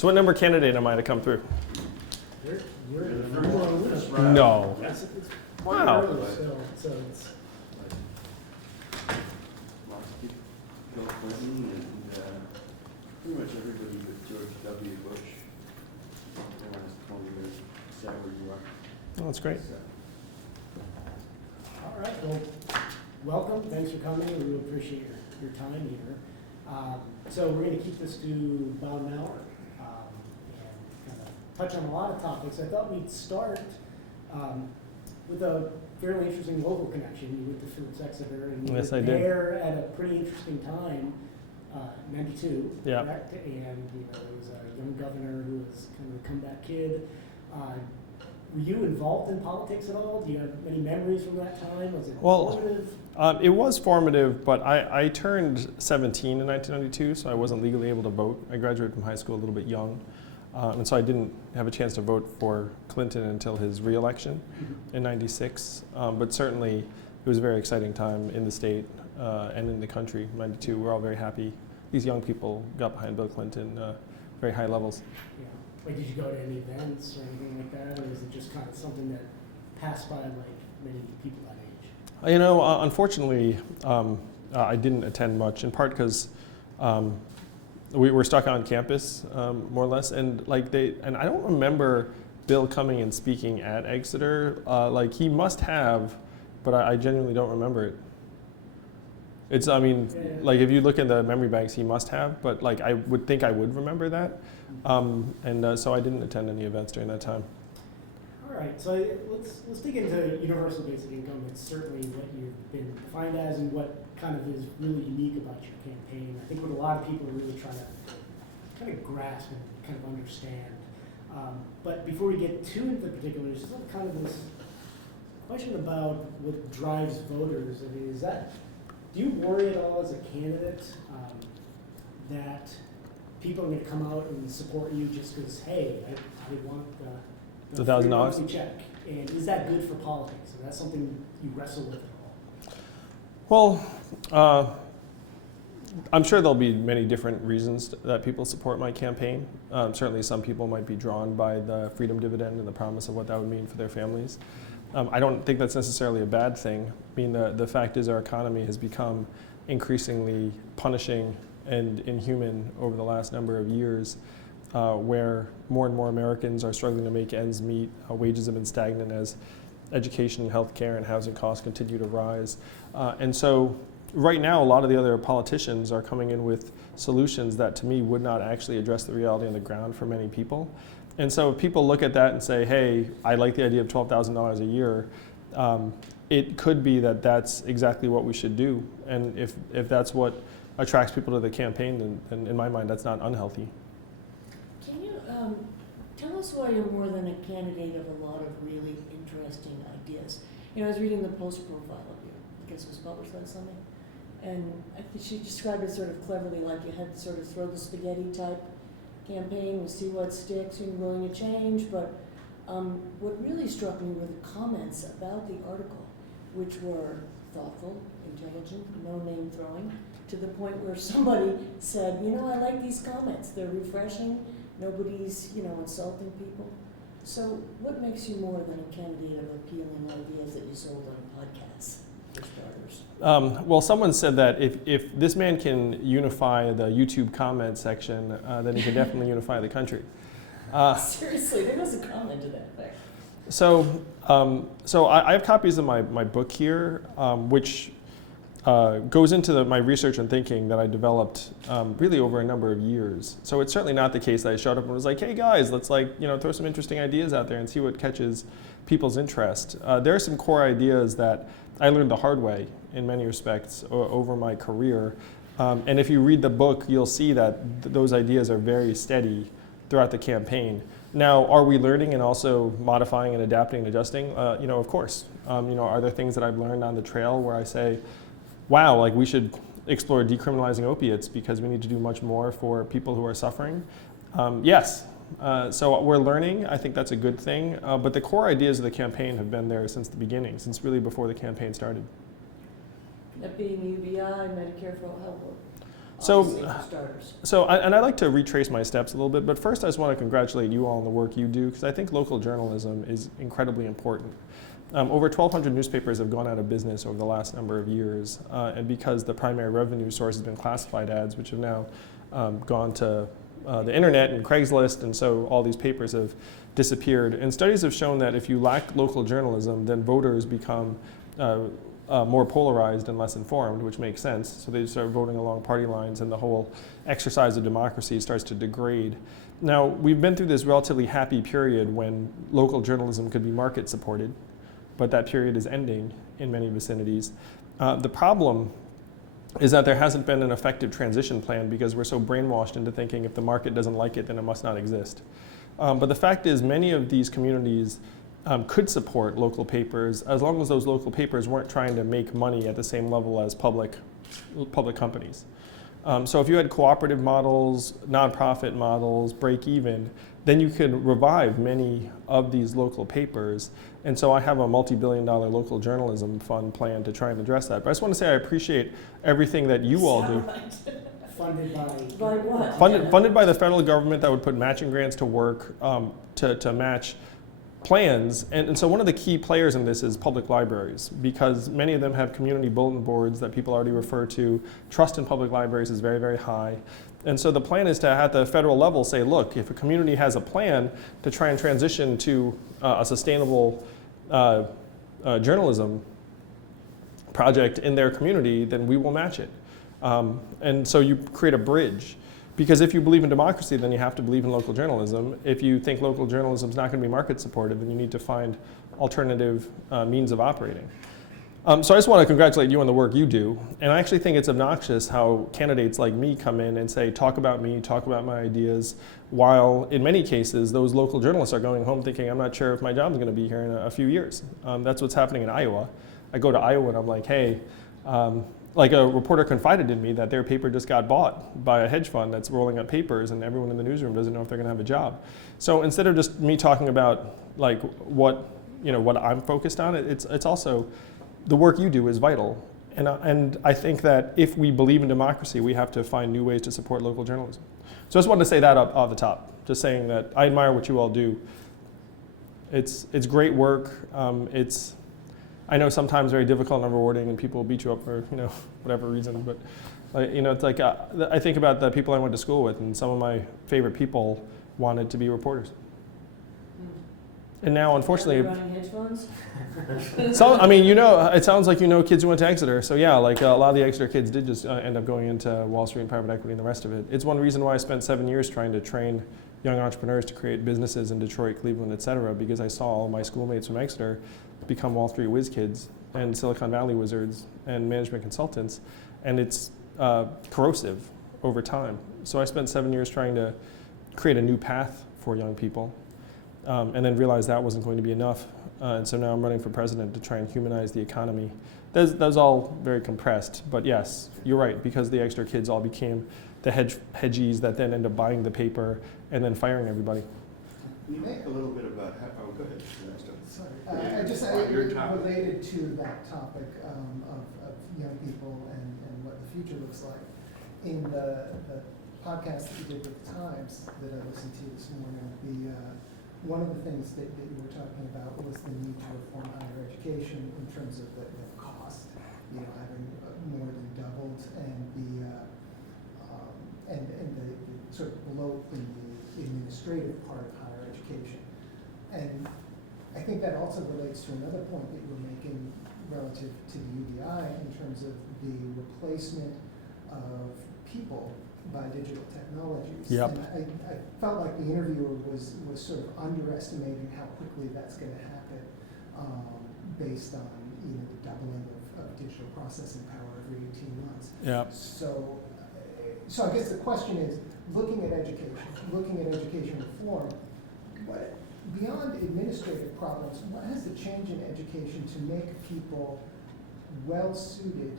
So what number candidate am I to come through? You're the number one. No. It's Wow. early still, so it's, Lots of people, Bill Clinton and pretty much everybody but George W. Bush. They want us to tell you to say where you are. Oh, that's great. So, all right, well, welcome, thanks for coming, we really appreciate your time here. So we're gonna keep this to about an hour, and kind of touch on a lot of topics. I thought we'd start with a fairly interesting local connection. You went to Fruits Exeter, and you Yes, were I did. there at a pretty interesting time, 92, Yeah. correct? And there was a young governor who was kind of a comeback kid. Were you involved in politics at all? Do you have many memories from that time? Was it formative? It was formative, but I turned 17 in 1992, so I wasn't legally able to vote. I graduated from high school a little bit young, and so I didn't have a chance to vote for Clinton until his re-election in 96. But certainly, it was a very exciting time in the state and in the country. 92, we're all very happy. These young people got behind Bill Clinton, very high levels. Yeah. Like, did you go to any events or anything like that, or is it just kind of something that passed by like many people that age? You know, unfortunately, I didn't attend much, in part because we were stuck on campus, more or less, and and I don't remember Bill coming and speaking at Exeter. Like, he must have, but I genuinely don't remember it. It's, I mean, like, if you look in the memory banks, he must have, but like, I would think I would remember that. So I didn't attend any events during that time. All right, so let's dig into universal basic income. It's certainly what you've been defined as, and what kind of is really unique about your campaign. I think what a lot of people are really trying to kind of grasp and kind of understand. But before we get too into the particulars, just kind of this question about what drives voters. I mean, do you worry at all as a candidate that people are going to come out and support you just because, hey, I want the $1,000? monthly check? And is that good for politics? Is that something you wrestle with at all? Well, I'm sure there'll be many different reasons that people support my campaign. Certainly some people might be drawn by the freedom dividend and the promise of what that would mean for their families. I don't think that's necessarily a bad thing. I mean, the fact is our economy has become increasingly punishing and inhuman over the last number of years, where more and more Americans are struggling to make ends meet. Wages have been stagnant as education, healthcare, and housing costs continue to rise. And so right now, a lot of the other politicians are coming in with solutions that, to me, would not actually address the reality on the ground for many people. And so if people look at that and say, hey, I like the idea of $12,000 a year, it could be that that's exactly what we should do. And if that's what attracts people to the campaign, then in my mind, that's not unhealthy. Can you tell us why you're more than a candidate of a lot of really interesting ideas? You know, I was reading the post profile of you, I guess it was published last Sunday, and I think she described it sort of cleverly, like you had to sort of throw the spaghetti type campaign and see what sticks, you're willing to change, but what really struck me were the comments about the article, which were thoughtful, intelligent, no name throwing, to the point where somebody said, you know, I like these comments, they're refreshing, nobody's, you know, insulting people. So what makes you more than a candidate of appealing ideas that you sold on podcasts, for starters? Well, someone said that if this man can unify the YouTube comment section, then he can definitely unify the country. Seriously, there was a comment to that effect. So I have copies of my book here, which goes into my research and thinking that I developed really over a number of years. So it's certainly not the case that I showed up and was like, hey guys, let's throw some interesting ideas out there and see what catches people's interest. There are some core ideas that I learned the hard way in many respects over my career. And if you read the book, you'll see that those ideas are very steady throughout the campaign. Now, are we learning and also modifying and adapting and adjusting? Of course. Are there things that I've learned on the trail where I say, wow, like we should explore decriminalizing opiates because we need to do much more for people who are suffering? Yes. So we're learning. I think that's a good thing. But the core ideas of the campaign have been there since the beginning, since really before the campaign started. That being UBI, Medicare for all help. So, obviously, for starters. And I'd like to retrace my steps a little bit, but first I just want to congratulate you all on the work you do, because I think local journalism is incredibly important. Over 1,200 newspapers have gone out of business over the last number of years, and because the primary revenue source has been classified ads, which have now gone to the internet and Craigslist, and so all these papers have disappeared. And studies have shown that if you lack local journalism, then voters become more polarized and less informed, which makes sense. So they start voting along party lines, and the whole exercise of democracy starts to degrade. Now, we've been through this relatively happy period when local journalism could be market supported, but that period is ending in many vicinities. The problem is that there hasn't been an effective transition plan because we're so brainwashed into thinking if the market doesn't like it, then it must not exist. But the fact is many of these communities could support local papers as long as those local papers weren't trying to make money at the same level as public companies. So if you had cooperative models, nonprofit models, break even, then you could revive many of these local papers. And so I have a multi-billion-dollar local journalism fund plan to try and address that. But I just want to say I appreciate everything that you all do. Funded by? By what? Funded by the federal government that would put matching grants to work to match plans. And so one of the key players in this is public libraries, because many of them have community bulletin boards that people already refer to. Trust in public libraries is very, very high. And so the plan is to, at the federal level, say, look, if a community has a plan to try and transition to a sustainable journalism project in their community, then we will match it. And so you create a bridge. Because if you believe in democracy, then you have to believe in local journalism. If you think local journalism is not going to be market supported, then you need to find alternative means of operating. So I just want to congratulate you on the work you do. And I actually think it's obnoxious how candidates like me come in and say, talk about me, talk about my ideas, while in many cases, those local journalists are going home thinking, I'm not sure if my job is going to be here in a few years. That's what's happening in Iowa. I go to Iowa and I'm like, hey, like a reporter confided in me that their paper just got bought by a hedge fund that's rolling up papers, and everyone in the newsroom doesn't know if they're going to have a job. So instead of just me talking about like what I'm focused on, it's also the work you do is vital. And I think that if we believe in democracy, we have to find new ways to support local journalism. So I just wanted to say that up off the top, just saying that I admire what you all do. It's great work. I know sometimes very difficult and rewarding, and people will beat you up for whatever reason. But it's like I think about the people I went to school with, and some of my favorite people wanted to be reporters. And now, unfortunately, Running hedge funds? so it sounds like kids who went to Exeter. So yeah, like a lot of the Exeter kids did just end up going into Wall Street and private equity and the rest of it. It's one reason why I spent 7 years trying to train young entrepreneurs to create businesses in Detroit, Cleveland, et cetera, because I saw all my schoolmates from Exeter become Wall Street whiz kids and Silicon Valley wizards and management consultants, and it's corrosive over time. So I spent 7 years trying to create a new path for young people, and then realized that wasn't going to be enough. And so now I'm running for president to try and humanize the economy. That was all very compressed, but yes, you're right, because the Exeter kids all became the hedgies that then end up buying the paper and then firing everybody. Can you make a little bit about how, oh, go ahead. Sorry, I just related to that topic of young people and what the future looks like. In the podcast that you did with the Times that I listened to this morning, one of the things that you were talking about was the need to reform higher education in terms of the cost, having more than doubled, and the sort of bloat in the administrative part of higher education. And I think that also relates to another point that you were making relative to the UBI in terms of the replacement of people by digital technologies. Yep. And I felt like the interviewer was sort of underestimating how quickly that's going to happen based on the doubling of digital processing power every 18 months. Yep. So I guess the question is, looking at education reform, beyond administrative problems, what has to change in education to make people well suited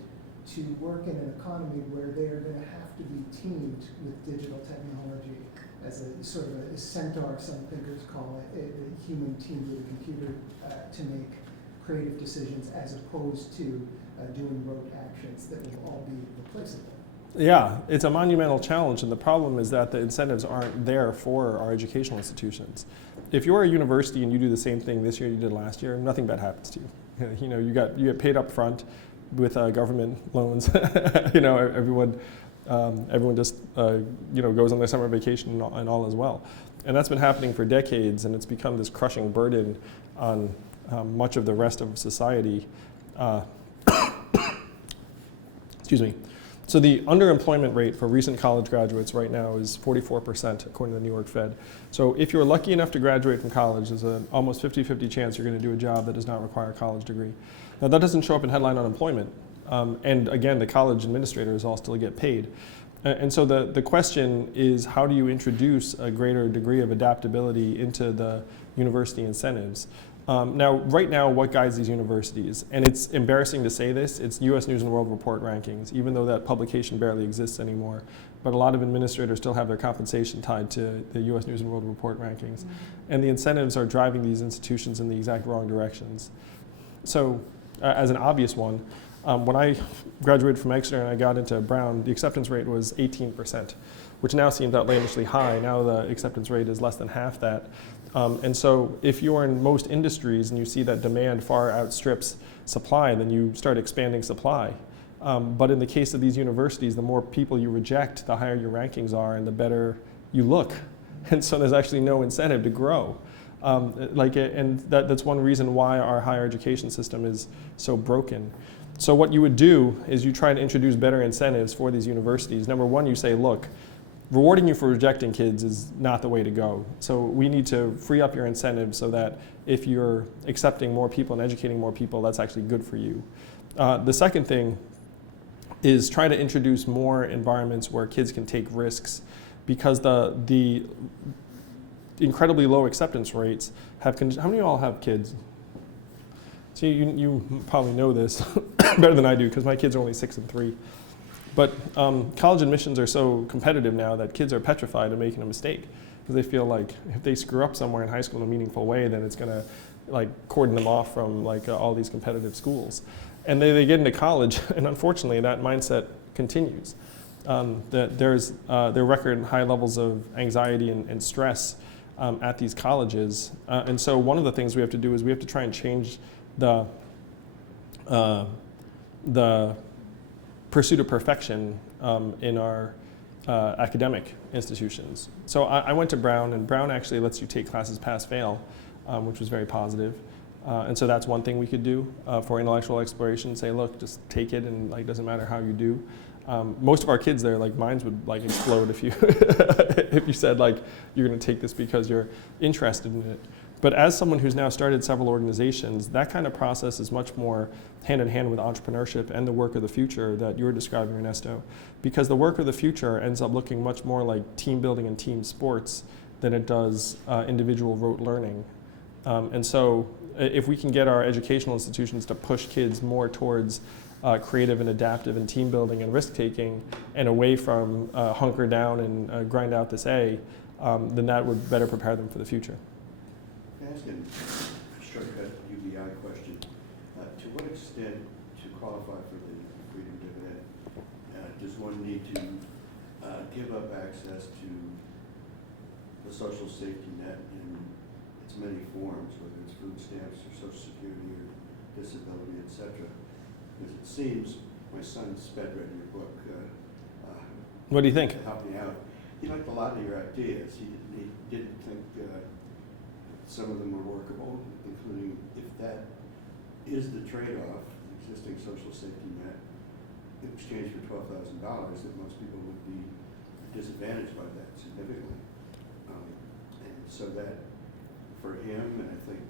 to work in an economy where they are going to have to be teamed with digital technology as a sort of a centaur, some thinkers call it, a human teamed with a computer to make creative decisions as opposed to doing rote actions that will all be replaceable? Yeah, it's a monumental challenge, and the problem is that the incentives aren't there for our educational institutions. If you're a university and you do the same thing this year you did last year, nothing bad happens to you. You know, you get paid up front with government loans. You know, everyone just goes on their summer vacation and all as well, and that's been happening for decades, and it's become this crushing burden on much of the rest of society. Excuse me. So the underemployment rate for recent college graduates right now is 44%, according to the New York Fed. So if you're lucky enough to graduate from college, there's an almost 50-50 chance you're going to do a job that does not require a college degree. Now that doesn't show up in headline unemployment. And again, the college administrators all still get paid. And so the question is, how do you introduce a greater degree of adaptability into the university incentives? Now, right now, what guides these universities? And it's embarrassing to say this, it's U.S. News and World Report rankings, even though that publication barely exists anymore. But a lot of administrators still have their compensation tied to the U.S. News and World Report rankings. Mm-hmm. And the incentives are driving these institutions in the exact wrong directions. So, as an obvious one, when I graduated from Exeter and I got into Brown, the acceptance rate was 18%, which now seems outlandishly high. Now the acceptance rate is less than half that. And so if you're in most industries and you see that demand far outstrips supply, then you start expanding supply. But in the case of these universities, the more people you reject, the higher your rankings are and the better you look. And so there's actually no incentive to grow. And that's one reason why our higher education system is so broken. So what you would do is you try to introduce better incentives for these universities. Number one, you say, look, rewarding you for rejecting kids is not the way to go. So we need to free up your incentives so that if you're accepting more people and educating more people, that's actually good for you. The second thing is try to introduce more environments where kids can take risks, because the incredibly low acceptance rates have, how many of y'all have kids? See, you probably know this better than I do, because my kids are only 6 and 3. But college admissions are so competitive now that kids are petrified of making a mistake, because they feel like if they screw up somewhere in high school in a meaningful way, then it's going to cordon them off from all these competitive schools. And they get into college, and unfortunately that mindset continues. There are record high levels of anxiety and stress at these colleges. And so one of the things we have to do is we have to try and change the pursuit of perfection in our academic institutions. So I went to Brown, and Brown actually lets you take classes pass-fail, which was very positive. And so that's one thing we could do for intellectual exploration. Say, look, just take it, and it doesn't matter how you do. Most of our kids there, minds would explode if you if you said you're going to take this because you're interested in it. But as someone who's now started several organizations, that kind of process is much more hand in hand with entrepreneurship and the work of the future that you're describing, Ernesto. Because the work of the future ends up looking much more like team building and team sports than it does individual rote learning. And so if we can get our educational institutions to push kids more towards creative and adaptive and team building and risk taking, and away from hunker down and grind out this A, then that would better prepare them for the future. Ask a shortcut UBI question. To what extent, to qualify for the Freedom Dividend, does one need to give up access to the social safety net in its many forms, whether it's food stamps or Social Security or disability, etc.? Because it seems, my son Sped read your book. What do you think? To help me out. He liked a lot of your ideas. He didn't think some of them were workable, including if that is the trade-off, the existing social safety net, in exchange for $12,000, that most people would be disadvantaged by that significantly. And so that, for him, and I think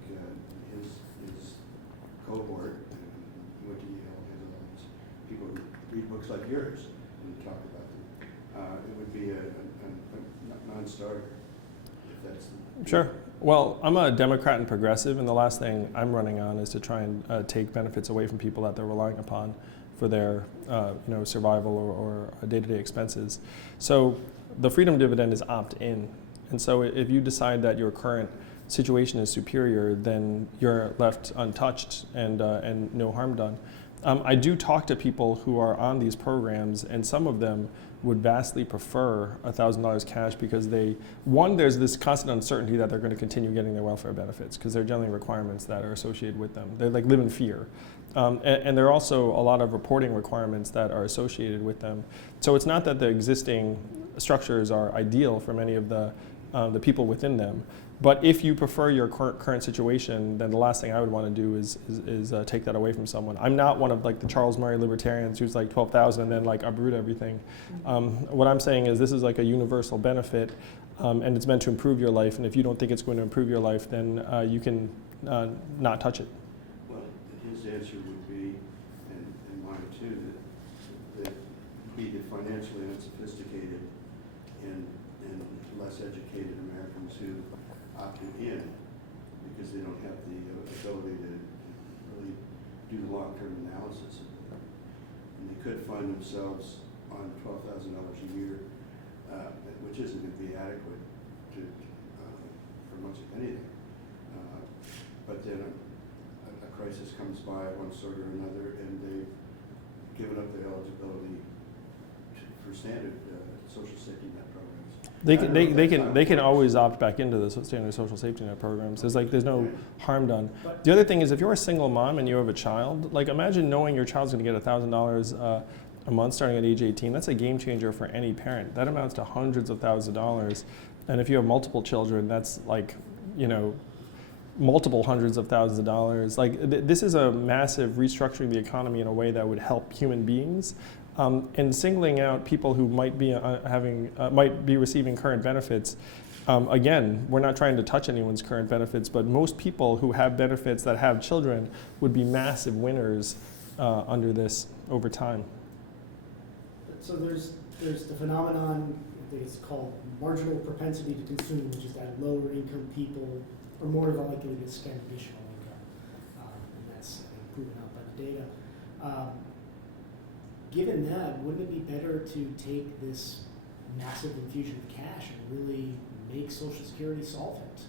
his cohort, and he went to Yale, has all these people who read books like yours and talk about them, it would be a non-starter, if that's the Sure. Well, I'm a Democrat and progressive, and the last thing I'm running on is to try and take benefits away from people that they're relying upon for their survival or day-to-day expenses. So the Freedom Dividend is opt-in, and so if you decide that your current situation is superior, then you're left untouched and no harm done. I do talk to people who are on these programs, and some of them would vastly prefer $1,000 cash because there's this constant uncertainty that they're going to continue getting their welfare benefits because they're generally requirements that are associated with them. They live in fear. And there are also a lot of reporting requirements that are associated with them. So it's not that the existing structures are ideal for many of the people within them. But if you prefer your current situation, then the last thing I would want to do is take that away from someone. I'm not one of like the Charles Murray libertarians who's like 12,000 and then like uproot everything. What I'm saying is this is like a universal benefit, and it's meant to improve your life. And if you don't think it's going to improve your life, then you can not touch it. Well, his answer would be, and mine too, that be the financially unsophisticated and less educated Americans who opted in because they don't have the ability to really do the long-term analysis of it. And they could find themselves on $12,000 a year, which isn't going to be adequate for much of anything. But then a crisis comes by of one sort or another, and they've given up their eligibility for standard social safety net programs. They can always opt back into the standard social safety net programs. There's no harm done. The other thing is if you're a single mom and you have a child, like imagine knowing your child's going to get $1,000 a month starting at age 18. That's a game changer for any parent. That amounts to hundreds of thousands of dollars. And if you have multiple children, that's like, multiple hundreds of thousands of dollars. This is a massive restructuring the economy in a way that would help human beings. And singling out people who might be receiving current benefits. Again, we're not trying to touch anyone's current benefits, but most people who have benefits that have children would be massive winners under this over time. So there's the phenomenon, I think it's called marginal propensity to consume, which is that lower income people are more likely to spend additional income. And that's proven out by the data. Given that, wouldn't it be better to take this massive infusion of cash and really make Social Security solvent,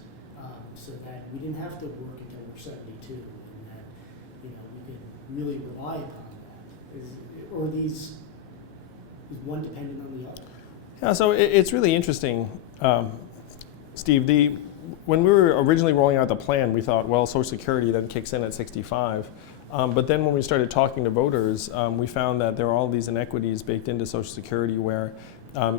so that we didn't have to work until we're 72, and that we could really rely upon that? Is one dependent on the other? Yeah, so it's really interesting, Steve. When we were originally rolling out the plan, we thought, well, Social Security then kicks in at 65. But then when we started talking to voters, we found that there are all these inequities baked into Social Security where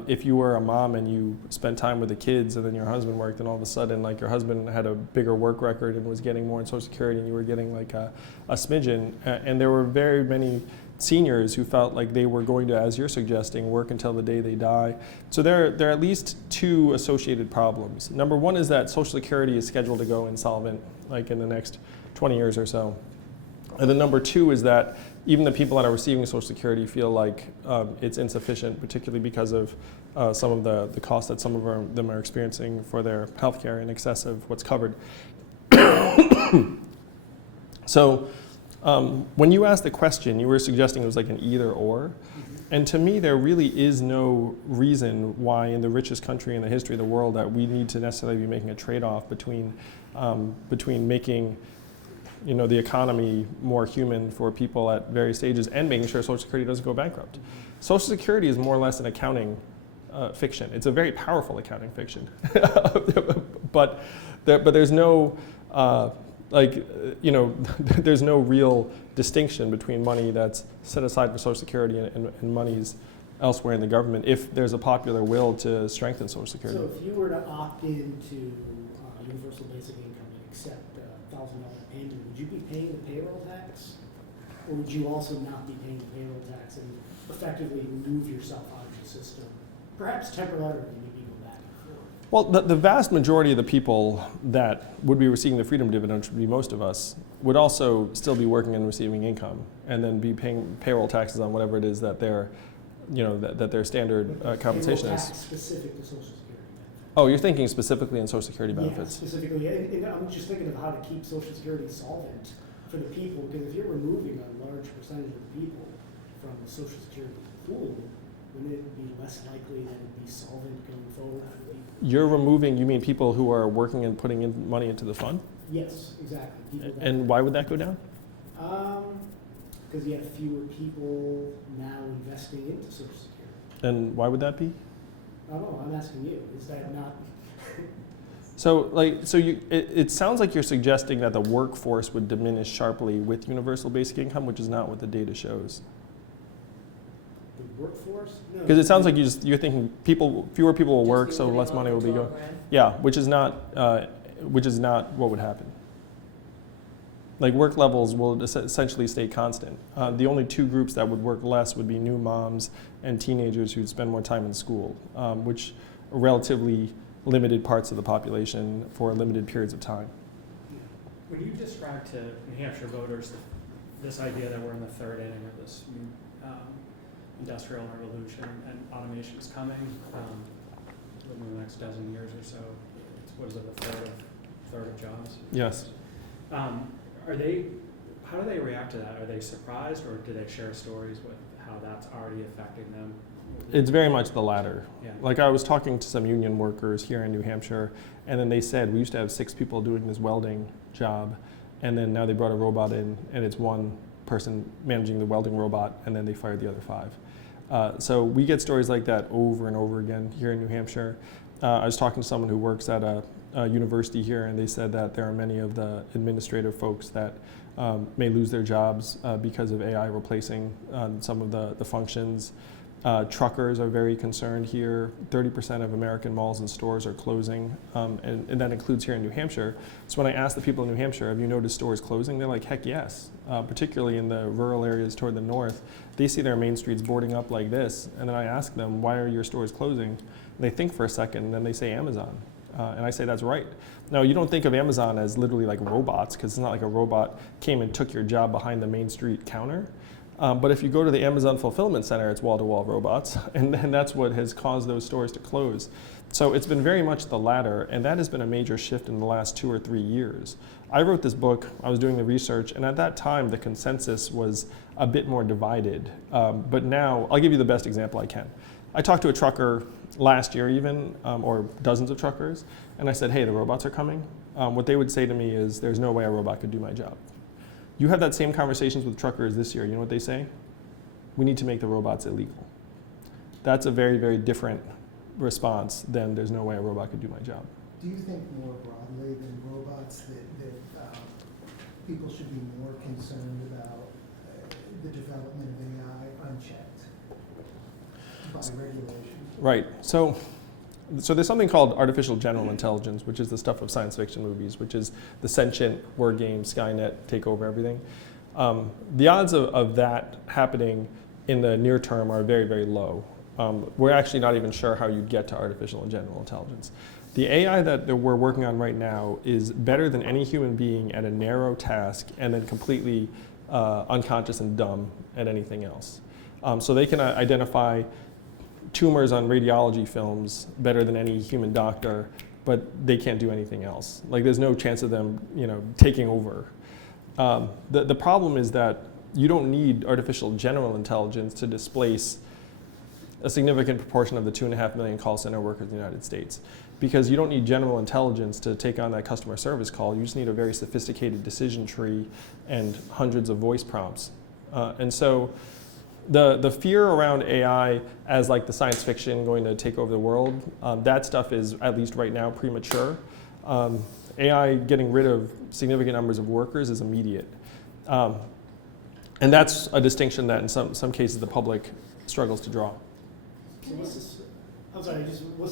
if you were a mom and you spent time with the kids and then your husband worked and all of a sudden like your husband had a bigger work record and was getting more in Social Security and you were getting like a smidgen. And there were very many seniors who felt like they were going to, as you're suggesting, work until the day they die. So there are at least two associated problems. Number one is that Social Security is scheduled to go insolvent like in the next 20 years or so. And then number two is that even the people that are receiving Social Security feel like it's insufficient, particularly because of some of the costs that some of them are experiencing for their health care in excess of what's covered. So when you asked the question, you were suggesting it was like an either or. And to me, there really is no reason why in the richest country in the history of the world that we need to necessarily be making a trade-off between making the economy more human for people at various stages and making sure Social Security doesn't go bankrupt. Social Security is more or less an accounting fiction. It's a very powerful accounting fiction. but there's no, there's no real distinction between money that's set aside for Social Security and monies elsewhere in the government if there's a popular will to strengthen Social Security. So if you were to opt into universal basic income and accept $1,000 payment, would you be paying the payroll tax? Or would you also not be paying the payroll tax and effectively remove yourself out of the system? Perhaps temporarily, maybe go back and forth. Well, the vast majority of the people that would be receiving the freedom dividend, which would be most of us, would also still be working and receiving income and then be paying payroll taxes on whatever it is that their standard compensation payroll is. Tax specific to Social Security benefits. Oh, you're thinking specifically in Social Security benefits? Yeah, specifically. And I'm just thinking of how to keep Social Security solvent for the people, because if you're removing a large percentage of the people from the Social Security pool, wouldn't it be less likely that it'd be solvent going forward for the people? You're removing, you mean people who are working and putting in money into the fund? Yes, exactly. People that And why would that go down? because you have fewer people now investing into Social Security. And why would that be? I don't know, I'm asking you, is that not? It sounds like you're suggesting that the workforce would diminish sharply with universal basic income, which is not what the data shows. The workforce? No. Because it sounds like you're thinking fewer people will work, Just so getting less money will be off the going. program. Yeah, which is not what would happen. Like work levels will essentially stay constant. The only two groups that would work less would be new moms and teenagers who'd spend more time in school, which are relatively limited parts of the population for limited periods of time. When you describe to New Hampshire voters this idea that we're in the third inning of this industrial revolution and automation is coming within the next dozen years or so, what is it, a third of jobs? Yes. How do they react to that? Are they surprised, or do they share stories with how that's already affecting them? It's very much the latter. Yeah. Like I was talking to some union workers here in New Hampshire, and then they said we used to have 6 people doing this welding job, and then now they brought a robot in, and it's one person managing the welding robot, and then they fired the other 5. So we get stories like that over and over again here in New Hampshire. I was talking to someone who works at a university here, and they said that there are many of the administrative folks that may lose their jobs because of AI replacing some of the functions. Truckers are very concerned here. 30% of American malls and stores are closing, and that includes here in New Hampshire. So when I ask the people in New Hampshire, have you noticed stores closing? They're like, heck yes. Particularly in the rural areas toward the north, they see their main streets boarding up like this, and then I ask them, why are your stores closing? And they think for a second, and then they say Amazon. And I say, that's right. Now, you don't think of Amazon as literally like robots, because it's not like a robot came and took your job behind the main street counter. But if you go to the Amazon fulfillment center, it's wall-to-wall robots, and then that's what has caused those stores to close. So it's been very much the latter, and that has been a major shift in the last 2 or 3 years. I wrote this book, I was doing the research, and at that time the consensus was a bit more divided. But now, I'll give you the best example I can. I talked to a trucker last year even, or dozens of truckers, and I said, hey, the robots are coming. What they would say to me is, there's no way a robot could do my job. You have that same conversations with truckers this year. You know what they say? We need to make the robots illegal. That's a very, very different response than there's no way a robot could do my job. Do you think more broadly than robots that people should be more concerned about the development of AI unchecked by regulation? Right. So there's something called artificial general intelligence, which is the stuff of science fiction movies, which is the sentient word game, Skynet, take over everything. The odds of that happening in the near term are very, very low. We're actually not even sure how you'd get to artificial general intelligence. The AI that we're working on right now is better than any human being at a narrow task, and then completely unconscious and dumb at anything else. So they can identify tumors on radiology films better than any human doctor, but they can't do anything else. Like there's no chance of them, taking over. The problem is that you don't need artificial general intelligence to displace a significant proportion of the 2.5 million call center workers in the United States, because you don't need general intelligence to take on that customer service call. You just need a very sophisticated decision tree and hundreds of voice prompts. And so the fear around AI as like the science fiction going to take over the world, that stuff is, at least right now, premature. AI getting rid of significant numbers of workers is immediate. And that's a distinction that in some cases the public struggles to draw. So what's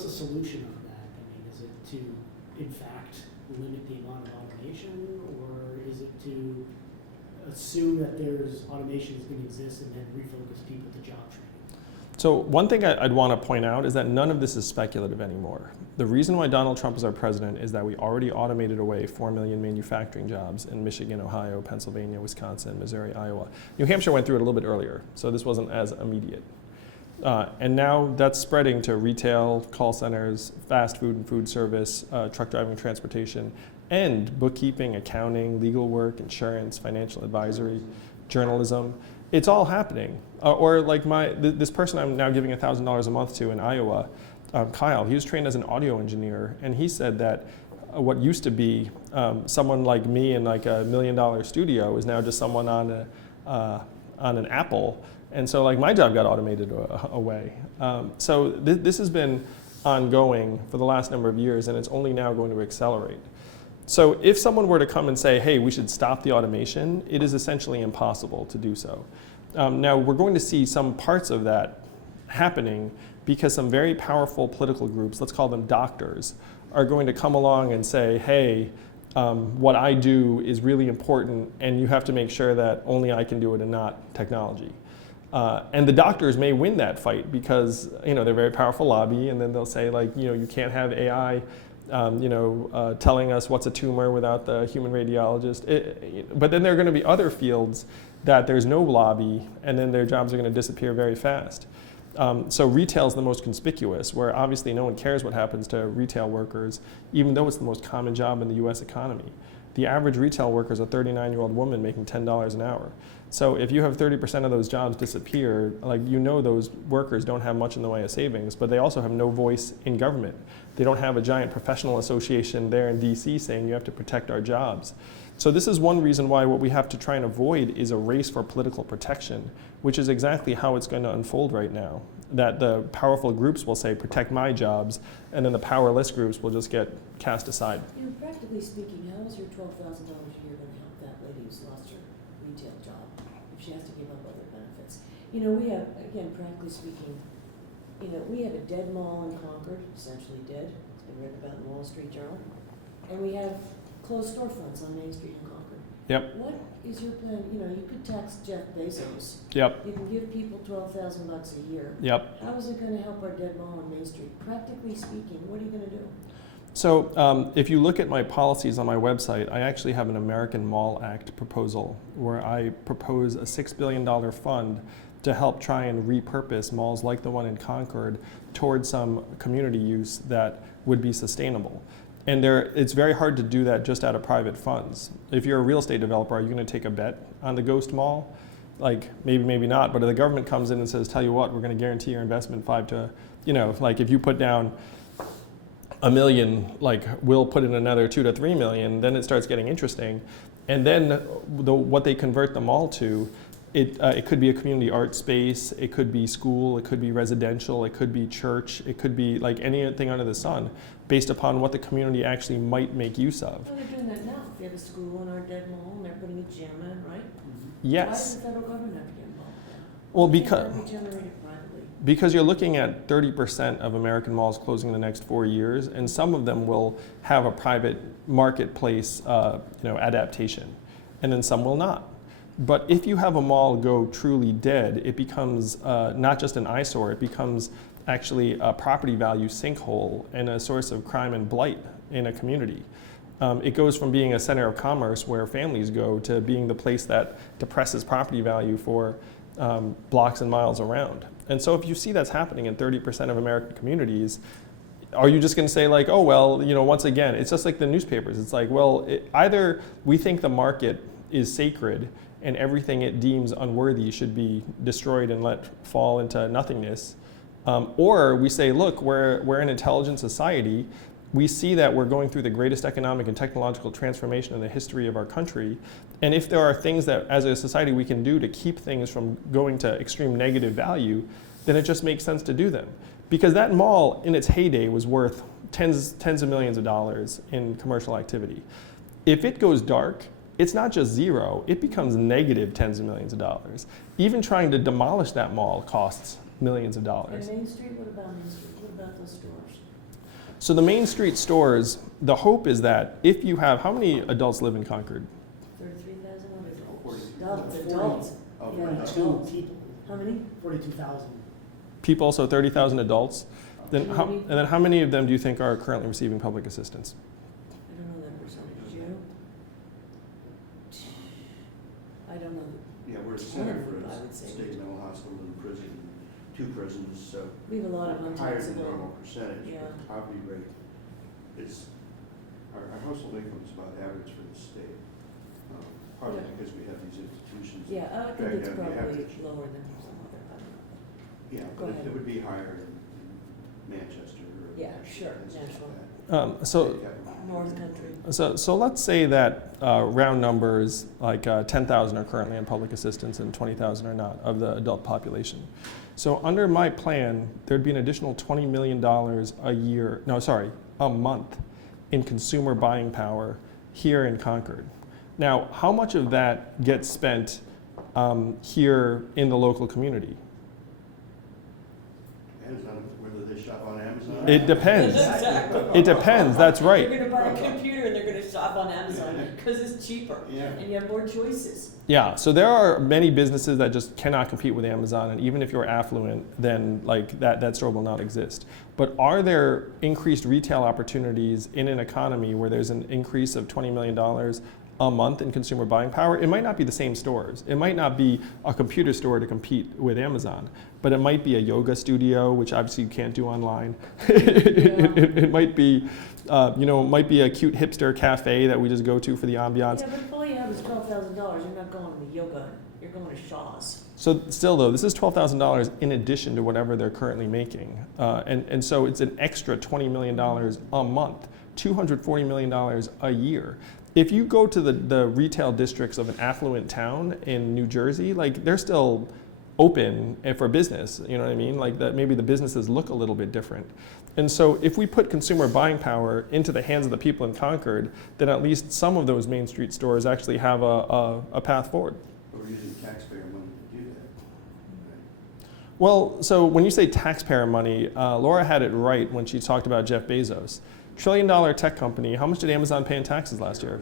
the solution on that? I mean, is it to, in fact, limit the amount of automation, or is it to assume that there's automation is going to exist and then refocus people to job training? So one thing I'd want to point out is that none of this is speculative anymore. The reason why Donald Trump is our president is that we already automated away 4 million manufacturing jobs in Michigan, Ohio, Pennsylvania, Wisconsin, Missouri, Iowa. New Hampshire went through it a little bit earlier, so this wasn't as immediate. And now that's spreading to retail, call centers, fast food and food service, truck driving, transportation, and bookkeeping, accounting, legal work, insurance, financial advisory, journalism. It's all happening. Or like this person I'm now giving $1,000 a month to in Iowa, Kyle, he was trained as an audio engineer, and he said that what used to be someone like me in like $1 million studio is now just someone on on an Apple. And so like my job got automated away. So this has been ongoing for the last number of years, and it's only now going to accelerate. So if someone were to come and say, hey, we should stop the automation, it is essentially impossible to do so. Now we're going to see some parts of that happening because some very powerful political groups, let's call them doctors, are going to come along and say, hey, what I do is really important, and you have to make sure that only I can do it and not technology. And the doctors may win that fight because they're a very powerful lobby, and then they'll say like, you can't have AI telling us what's a tumor without the human radiologist. But then there are going to be other fields that there's no lobby, and then their jobs are going to disappear very fast. So retail is the most conspicuous, where obviously no one cares what happens to retail workers, even though it's the most common job in the US economy. The average retail worker is a 39-year-old woman making $10 an hour. So if you have 30% of those jobs disappear, those workers don't have much in the way of savings, but they also have no voice in government. They don't have a giant professional association there in DC saying you have to protect our jobs. So this is one reason why what we have to try and avoid is a race for political protection, which is exactly how it's going to unfold right now. That the powerful groups will say, protect my jobs, and then the powerless groups will just get cast aside. Practically speaking, how is your $12,000 a year going to help that lady who's lost her retail job if she has to give up other benefits? We have, again, practically speaking, we have a dead mall in Concord, essentially dead. It's been written about in the Wall Street Journal. And we have closed storefronts on Main Street in Concord. Yep. What is your plan? You could tax Jeff Bezos. Yep. You can give people $12,000 a year. Yep. How is it going to help our dead mall on Main Street? Practically speaking, what are you going to do? So if you look at my policies on my website, I actually have an American Mall Act proposal where I propose a $6 billion fund to help try and repurpose malls like the one in Concord towards some community use that would be sustainable. And it's very hard to do that just out of private funds. If you're a real estate developer, are you going to take a bet on the ghost mall? Maybe, maybe not. But if the government comes in and says, tell you what, we're going to guarantee your investment if you put down $1 million, we'll put in another $2 to $3 million, then it starts getting interesting. And then what they convert the mall to, it could be a community art space, it could be school, it could be residential, it could be church, it could be anything under the sun, based upon what the community actually might make use of. Well, they're doing that now. They have a school in our dead mall, and they're putting a gym in, right? Yes. Why does the federal government have to get involved in that? Well, Why can't that be generated privately? because you're looking at 30% of American malls closing in the next 4 years, and some of them will have a private marketplace adaptation, and then some will not. But if you have a mall go truly dead, it becomes not just an eyesore, it becomes actually a property value sinkhole and a source of crime and blight in a community. It goes from being a center of commerce where families go to being the place that depresses property value for blocks and miles around. And so if you see that's happening in 30% of American communities, are you just going to say like, oh, well, once again, it's just like the newspapers. It's like, well, either we think the market is sacred and everything it deems unworthy should be destroyed and let fall into nothingness, or we say, look, we're an intelligent society. We see that we're going through the greatest economic and technological transformation in the history of our country. And if there are things that as a society we can do to keep things from going to extreme negative value, then it just makes sense to do them. Because that mall in its heyday was worth tens of millions of dollars in commercial activity. If it goes dark, it's not just zero, it becomes negative tens of millions of dollars. Even trying to demolish that mall costs millions of dollars. And Main Street, what about Main Street? What about those stores? So the Main Street stores, the hope is that if you have, how many adults live in Concord? 33,000 adults. Oh, Yeah, 42 adults. people, How many? 42,000. People, so 30,000 adults. Then How how, many? and then how many of them do you think are currently receiving public assistance? I don't know that percentage. You? I don't know. Yeah, we're a center for I would a say. state mental hospital and prison, 2 prisons, so We have a lot of higher than untaxable. normal percentage. Yeah. But the poverty rate is, our household income is about average for the state. Partly Yeah. because we have these institutions. Yeah, I think dragged it's down the probably average. lower than some other, I don't know. Yeah, Go but ahead. it would be higher in Manchester or. Yeah, sure, places like naturally. that. So North Country. So let's say that round numbers, like 10,000 are currently on public assistance and 20,000 are not of the adult population. So under my plan, there'd be an additional $20 million a month in consumer buying power here in Concord. Now, how much of that gets spent here in the local community? Amazon, whether they shop on Amazon? It depends. Exactly. It depends, that's right. They're gonna buy a computer and they're gonna shop on Amazon because it's cheaper Yeah. and you have more choices. Yeah, so there are many businesses that just cannot compete with Amazon, and even if you're affluent, then like that store will not exist. But are there increased retail opportunities in an economy where there's an increase of $20 million a month in consumer buying power? It might not be the same stores. It might not be a computer store to compete with Amazon, but it might be a yoga studio, which obviously you can't do online. It might be, it might be a cute hipster cafe that we just go to for the ambiance. Yeah, but if all you have is $12,000, you're not going to yoga, you're going to Shaw's. So still though, this is $12,000 in addition to whatever they're currently making. And so it's an extra $20 million a month, $240 million a year. If you go to the retail districts of an affluent town in New Jersey, like they're still open for business, you know what I mean? Like that maybe the businesses look a little bit different. And so if we put consumer buying power into the hands of the people in Concord, then at least some of those Main Street stores actually have a path forward. But we're using taxpayer money to do that. Well, so when you say taxpayer money, Laura had it right when she talked about Jeff Bezos. $1 trillion tech company, how much did Amazon pay in taxes last year?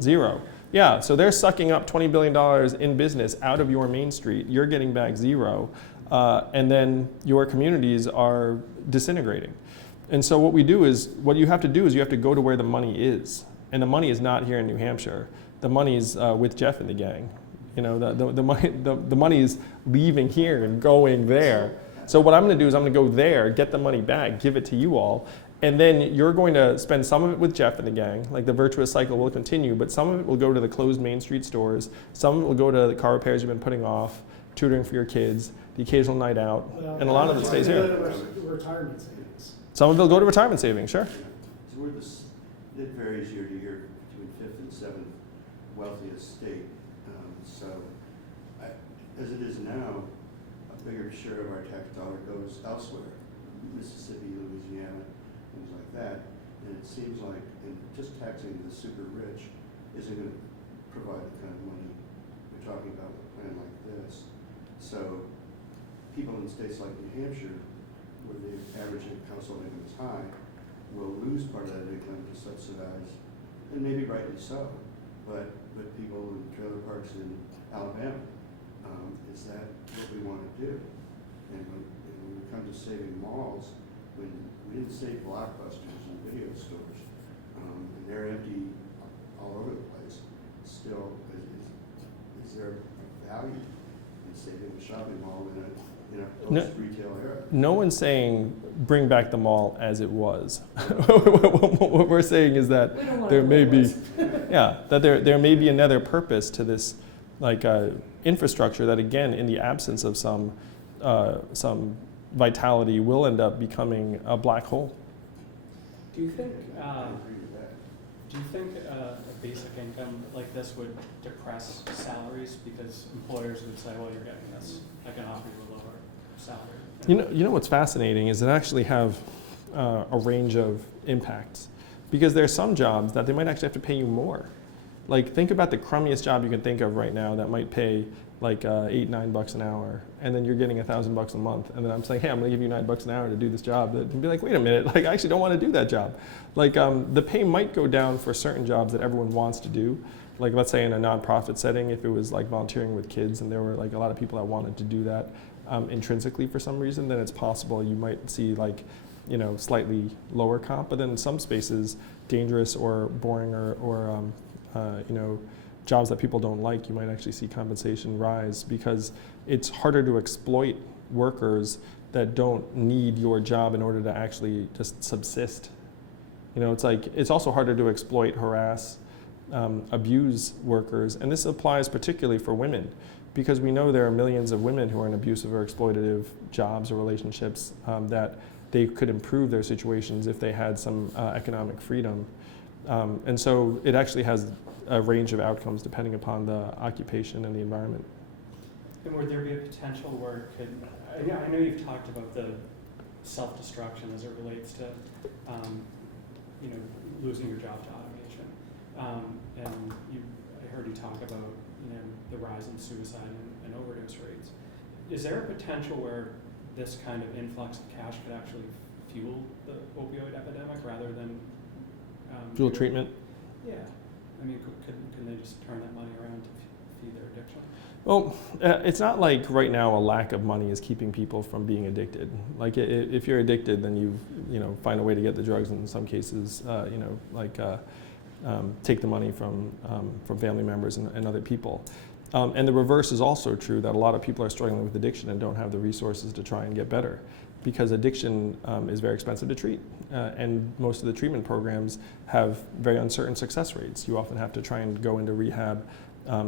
Zero. Yeah, so they're sucking up $20 billion in business out of your Main Street. You're getting back zero. And then your communities are disintegrating. And so what you have to do is you have to go to where the money is. And the money is not here in New Hampshire. The money's with Jeff and the gang. You know, the money is leaving here and going there. So what I'm going to do is I'm going to go there, get the money back, give it to you all, and then you're going to spend some of it with Jeff and the gang. Like the virtuous cycle will continue, but some of it will go to the closed Main Street stores. Some of it will go to the car repairs you've been putting off, tutoring for your kids, the occasional night out, and a lot of it stays here. Retirement savings. Some of it will go to retirement savings, sure. So it varies year to year between fifth and seventh wealthiest state. As it is now, a bigger share of our tax dollar goes elsewhere, Mississippi, Louisiana, things like that. And it seems like just taxing the super rich isn't going to provide the kind of money we're talking about with a plan like this. So people in states like New Hampshire, where the average household income is high, will lose part of that income to subsidize, and maybe rightly so, but people in trailer parks in Alabama, is that what we want to do? And when we come to saving malls, when we didn't save Blockbusters and video stores, and they're empty all over the place, still, is there a value in saving a shopping mall in a post-retail era? No one's saying bring back the mall as it was. What we're saying is that there may be, that there may be another purpose to this, like infrastructure that, again, in the absence of some vitality, will end up becoming a black hole. Do you think I agree with that. a basic income like this would depress salaries because employers would say, well, you're getting this, I can offer you a lower salary? You know what's fascinating is it actually have a range of impacts, because there are some jobs that they might actually have to pay you more. Like, think about the crummiest job you can think of right now that might pay like $8-9 an hour, and then you're getting $1,000 a month, and then I'm saying, hey, I'm going to give you $9 an hour to do this job. And be like, wait a minute, like I actually don't want to do that job. Like the pay might go down for certain jobs that everyone wants to do. Like, let's say in a nonprofit setting, if it was like volunteering with kids, and there were like a lot of people that wanted to do that intrinsically for some reason, then it's possible you might see like, slightly lower comp. But then in some spaces, dangerous or boring or jobs that people don't like, you might actually see compensation rise, because it's harder to exploit workers that don't need your job in order to actually just subsist. It's also harder to exploit, harass, abuse workers, and this applies particularly for women, because we know there are millions of women who are in abusive or exploitative jobs or relationships that they could improve their situations if they had some economic freedom. And so it actually has a range of outcomes depending upon the occupation and the environment. And would there be a potential where it could, I know you've talked about the self-destruction as it relates to, you know, losing your job to automation. And I heard you talk about, you know, the rise in suicide and overdose rates. Is there a potential where this kind of influx of cash could actually fuel the opioid epidemic rather than Dual treatment? Yeah. I mean, can they just turn that money around to feed their addiction? Well, it's not like right now a lack of money is keeping people from being addicted. Like if you're addicted, then you know, find a way to get the drugs. In some cases, you know, like take the money from family members and other people. And the reverse is also true, that a lot of people are struggling with addiction and don't have the resources to try and get better, because addiction is very expensive to treat. And most of the treatment programs have very uncertain success rates. You often have to try and go into rehab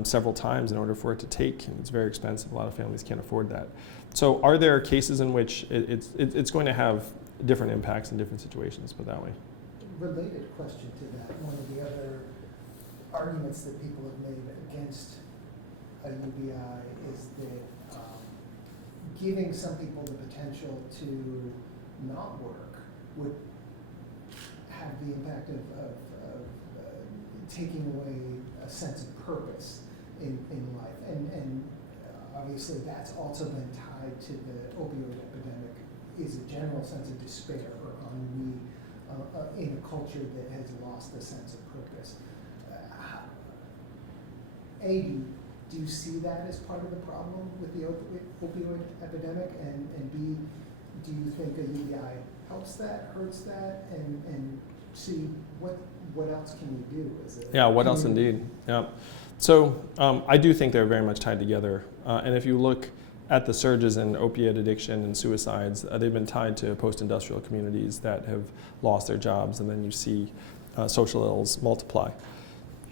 several times in order for it to take, and it's very expensive. A lot of families can't afford that. So are there cases in which it's going to have different impacts in different situations, put that way? Related question to that, one of the other arguments that people have made against a UBI is that giving some people the potential to not work would have the impact of taking away a sense of purpose in life. And obviously that's also been tied to the opioid epidemic, is a general sense of despair or ennui in a culture that has lost the sense of purpose. Do you see that as part of the problem with the opioid epidemic? And B, do you think a UBI helps that, hurts that? And C, what else can you do as a Yeah, what else community? indeed? Yeah. So I do think they're very much tied together. And if you look at the surges in opiate addiction and suicides, they've been tied to post-industrial communities that have lost their jobs, and then you see social ills multiply.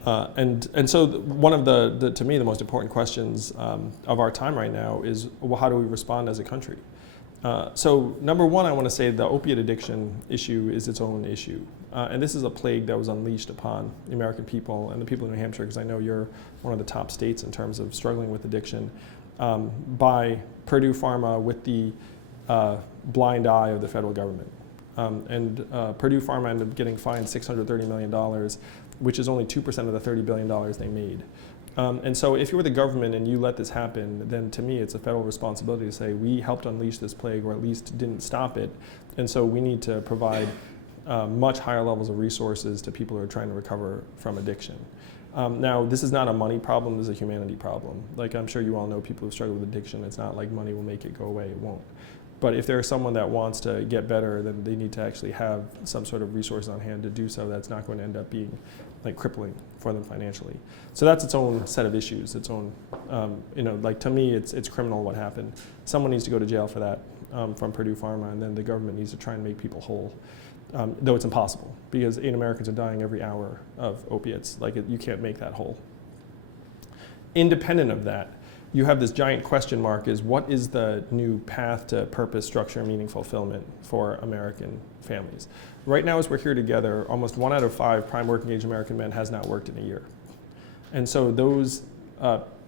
And so one of the to me, the most important questions of our time right now is, well, how do we respond as a country? So number one, I want to say the opiate addiction issue is its own issue. And this is a plague that was unleashed upon the American people and the people in New Hampshire, because I know you're one of the top states in terms of struggling with addiction, by Purdue Pharma with the blind eye of the federal government. Purdue Pharma ended up getting fined $630 million, which is only 2% of the $30 billion they made. And so if you were the government and you let this happen, then to me it's a federal responsibility to say we helped unleash this plague, or at least didn't stop it, and so we need to provide much higher levels of resources to people who are trying to recover from addiction. Now, this is not a money problem, this is a humanity problem. Like, I'm sure you all know people who struggle with addiction. It's not like money will make it go away, it won't. But if there's someone that wants to get better, then they need to actually have some sort of resources on hand to do so. That's not going to end up being like crippling for them financially. So that's its own set of issues, its own, you know, like to me, it's criminal what happened. Someone needs to go to jail for that from Purdue Pharma, and then the government needs to try and make people whole. Though it's impossible, because 8 Americans are dying every hour of opiates. Like, you can't make that whole. Independent of that, you have this giant question mark, is what is the new path to purpose, structure, and meaning fulfillment for American families? Right now, as we're here together, almost 1 out of 5 prime working age American men has not worked in a year. And so those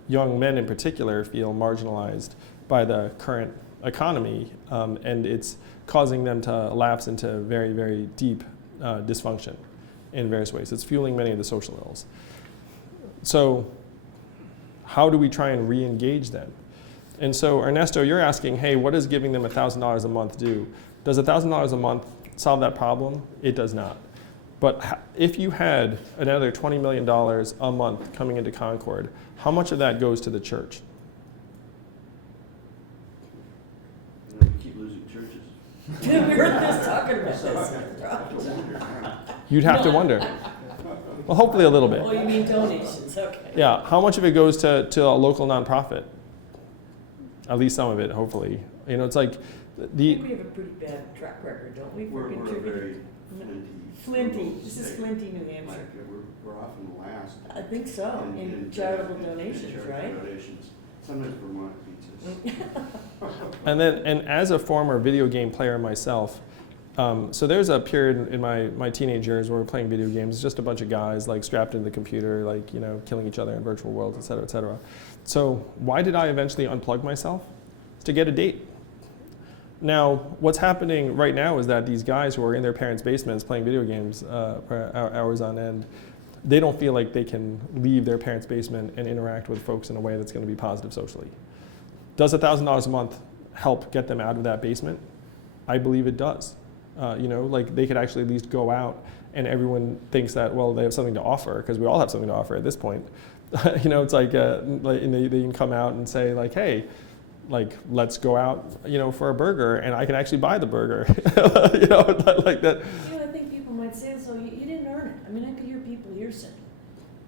young men in particular feel marginalized by the current economy, and it's causing them to lapse into very, very deep dysfunction in various ways. It's fueling many of the social ills. So how do we try and re-engage them? And so Ernesto, you're asking, hey, what does giving them $1,000 a month do? Does $1,000 a month solve that problem? It does not. But if you had another $20 million a month coming into Concord, how much of that goes to the church? You know, we keep losing churches. We heard this talking about this. You'd have to wonder. Well, hopefully a little bit. Oh, you mean donations, okay. Yeah, how much of it goes to a local nonprofit? At least some of it, hopefully. You know, it's like I think we have a pretty bad track record, don't we, for We're a very contributing? flinty. Flinty, this is Flinty, New Hampshire. Like, we're often last. I think so, in charitable donations, right? Donations. Sometimes Vermont pizzas. And as a former video game player myself, so there's a period in my teenage years where we're playing video games, just a bunch of guys like strapped into the computer, like, you know, killing each other in virtual worlds, et cetera, et cetera. So why did I eventually unplug myself? It's to get a date. Now, what's happening right now is that these guys who are in their parents' basements playing video games for hours on end, they don't feel like they can leave their parents' basement and interact with folks in a way that's going to be positive socially. Does $1,000 a month help get them out of that basement? I believe it does. You know, like they could actually at least go out and everyone thinks that, well, they have something to offer, because we all have something to offer at this point. You know, it's like they can come out and say like, hey, like, let's go out, you know, for a burger, and I can actually buy the burger. You know, like that. You know, I think people might say, so you didn't earn it. I mean, I could hear people here saying,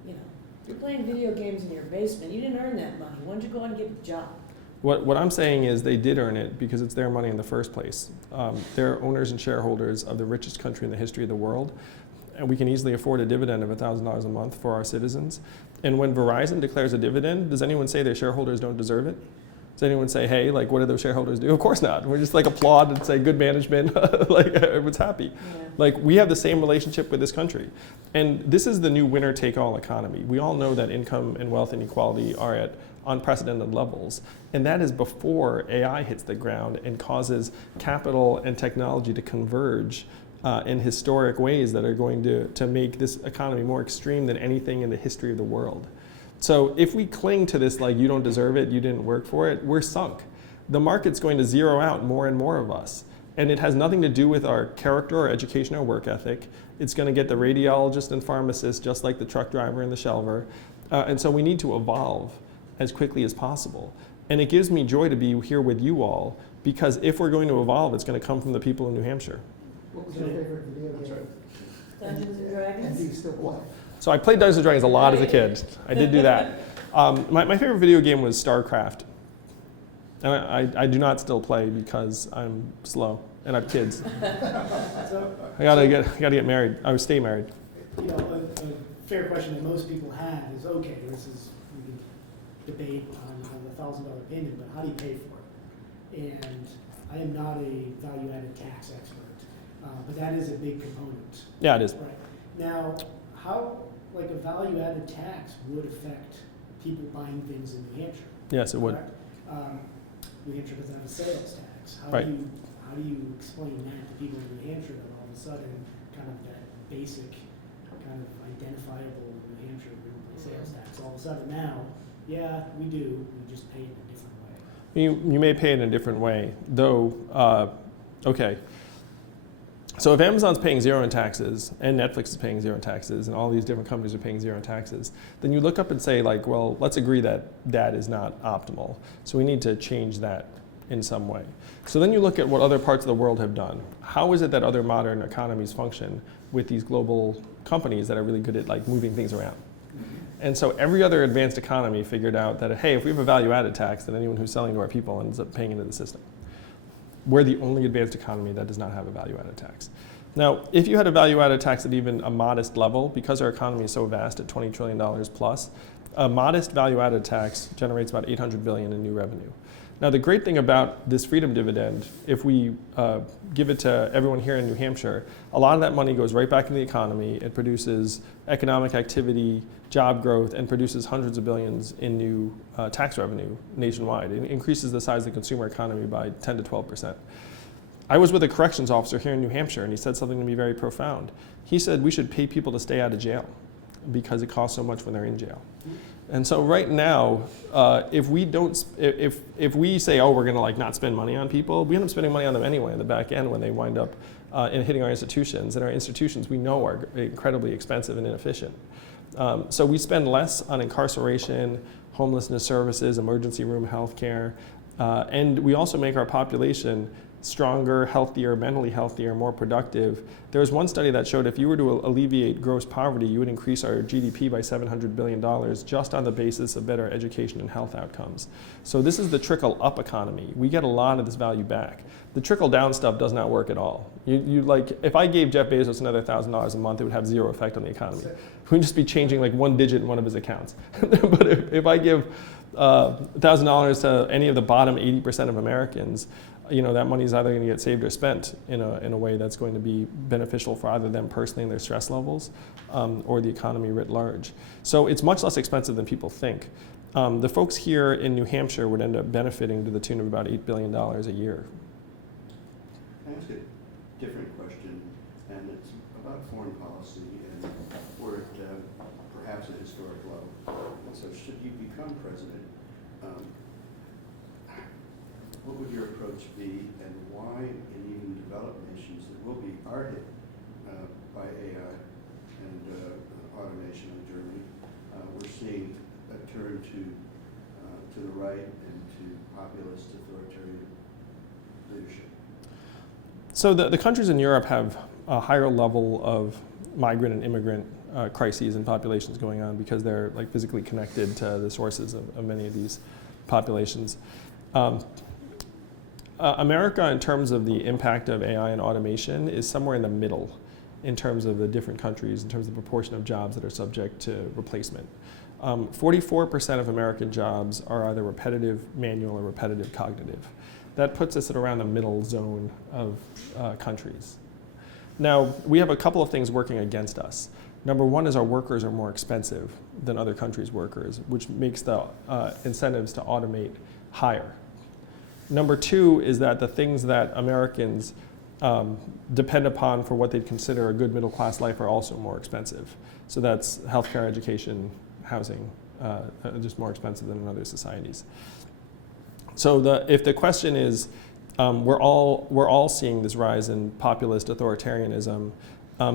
you know, you're playing video games in your basement, you didn't earn that money. Why don't you go out and get a job? What I'm saying is they did earn it because it's their money in the first place. They're owners and shareholders of the richest country in the history of the world, and we can easily afford a dividend of $1,000 a month for our citizens. And when Verizon declares a dividend, does anyone say their shareholders don't deserve it? Does anyone say, hey, like, what do those shareholders do? Of course not. We're just like applaud and say good management, like everyone's happy. Yeah. Like, we have the same relationship with this country. And this is the new winner-take-all economy. We all know that income and wealth inequality are at unprecedented levels. And that is before AI hits the ground and causes capital and technology to converge in historic ways that are going to make this economy more extreme than anything in the history of the world. So if we cling to this, like, you don't deserve it, you didn't work for it, we're sunk. The market's going to zero out more and more of us. And it has nothing to do with our character or education or work ethic. It's going to get the radiologist and pharmacist just like the truck driver and the shelver. And so we need to evolve as quickly as possible. And it gives me joy to be here with you all, because if we're going to evolve, it's going to come from the people in New Hampshire. What was your favorite video That's game? right. Dungeons and And do Dragons? you still play? So I played Dungeons & Dragons a lot as a kid. I did do that. My favorite video game was StarCraft. And I do not still play because I'm slow and I have kids. So, I gotta get married. I would stay married. you know, a fair question that most people have is, okay, this is, we can debate on the $1,000 payment, but how do you pay for it? And I am not a value-added tax expert, but that is a big component. Yeah, it is. Right. Now, how, like, a value-added tax would affect people buying things in New Hampshire? Yes, it would. Correct? New Hampshire doesn't have a sales tax. Right. How do you explain that to people in New Hampshire that all of a sudden kind of that basic kind of identifiable New Hampshire real estate sales tax, all of a sudden now, yeah, we do, we just pay it in a different way. You may pay it in a different way, though. Okay. So if Amazon's paying zero in taxes, and Netflix is paying zero in taxes, and all these different companies are paying zero in taxes, then you look up and say, like, well, let's agree that that is not optimal. So we need to change that in some way. So then you look at what other parts of the world have done. How is it that other modern economies function with these global companies that are really good at, like, moving things around? And so every other advanced economy figured out that, hey, if we have a value-added tax, then anyone who's selling to our people ends up paying into the system. We're the only advanced economy that does not have a value-added tax. Now, if you had a value-added tax at even a modest level, because our economy is so vast at $20 trillion plus, a modest value-added tax generates about $800 billion in new revenue. Now, the great thing about this freedom dividend, if we give it to everyone here in New Hampshire, a lot of that money goes right back into the economy. It produces economic activity, job growth, and produces hundreds of billions in new tax revenue nationwide. It increases the size of the consumer economy by 10 to 12%. I was with a corrections officer here in New Hampshire, and he said something to me very profound. He said we should pay people to stay out of jail because it costs so much when they're in jail. And so right now, if we say, oh, we're going to, like, not spend money on people, we end up spending money on them anyway in the back end when they wind up in hitting our institutions. And our institutions, we know, are incredibly expensive and inefficient. So we spend less on incarceration, homelessness services, emergency room health care, and we also make our population stronger, healthier, mentally healthier, more productive. There was one study that showed if you were to alleviate gross poverty, you would increase our GDP by $700 billion just on the basis of better education and health outcomes. So this is the trickle-up economy. We get a lot of this value back. The trickle-down stuff does not work at all. Like, if I gave Jeff Bezos another $1,000 a month, it would have zero effect on the economy. We'd just be changing like one digit in one of his accounts. But if I give $1,000 to any of the bottom 80% of Americans, that money is either going to get saved or spent in a way that's going to be beneficial for either them personally and their stress levels, or the economy writ large. So it's much less expensive than people think. The folks here in New Hampshire would end up benefiting to the tune of about $8 billion a year. Can I ask a different question, and it's about foreign policy, and we're at perhaps a historic low. And so should you become president, what would your approach be, and why in even developed nations that will be hard hit by AI and automation in Germany, we're seeing a turn to the right and to populist authoritarian leadership? So the countries in Europe have a higher level of migrant and immigrant crises and populations going on because they're like physically connected to the sources of many of these populations. America, in terms of the impact of AI and automation, is somewhere in the middle in terms of the different countries, in terms of the proportion of jobs that are subject to replacement. 44% of American jobs are either repetitive manual or repetitive cognitive. That puts us at around the middle zone of countries. Now, we have a couple of things working against us. Number one is our workers are more expensive than other countries' workers, which makes the incentives to automate higher. Number two is that the things that Americans depend upon for what they'd consider a good middle-class life are also more expensive. So that's healthcare, education, housing, just more expensive than in other societies. So if the question is, we're all seeing this rise in populist authoritarianism,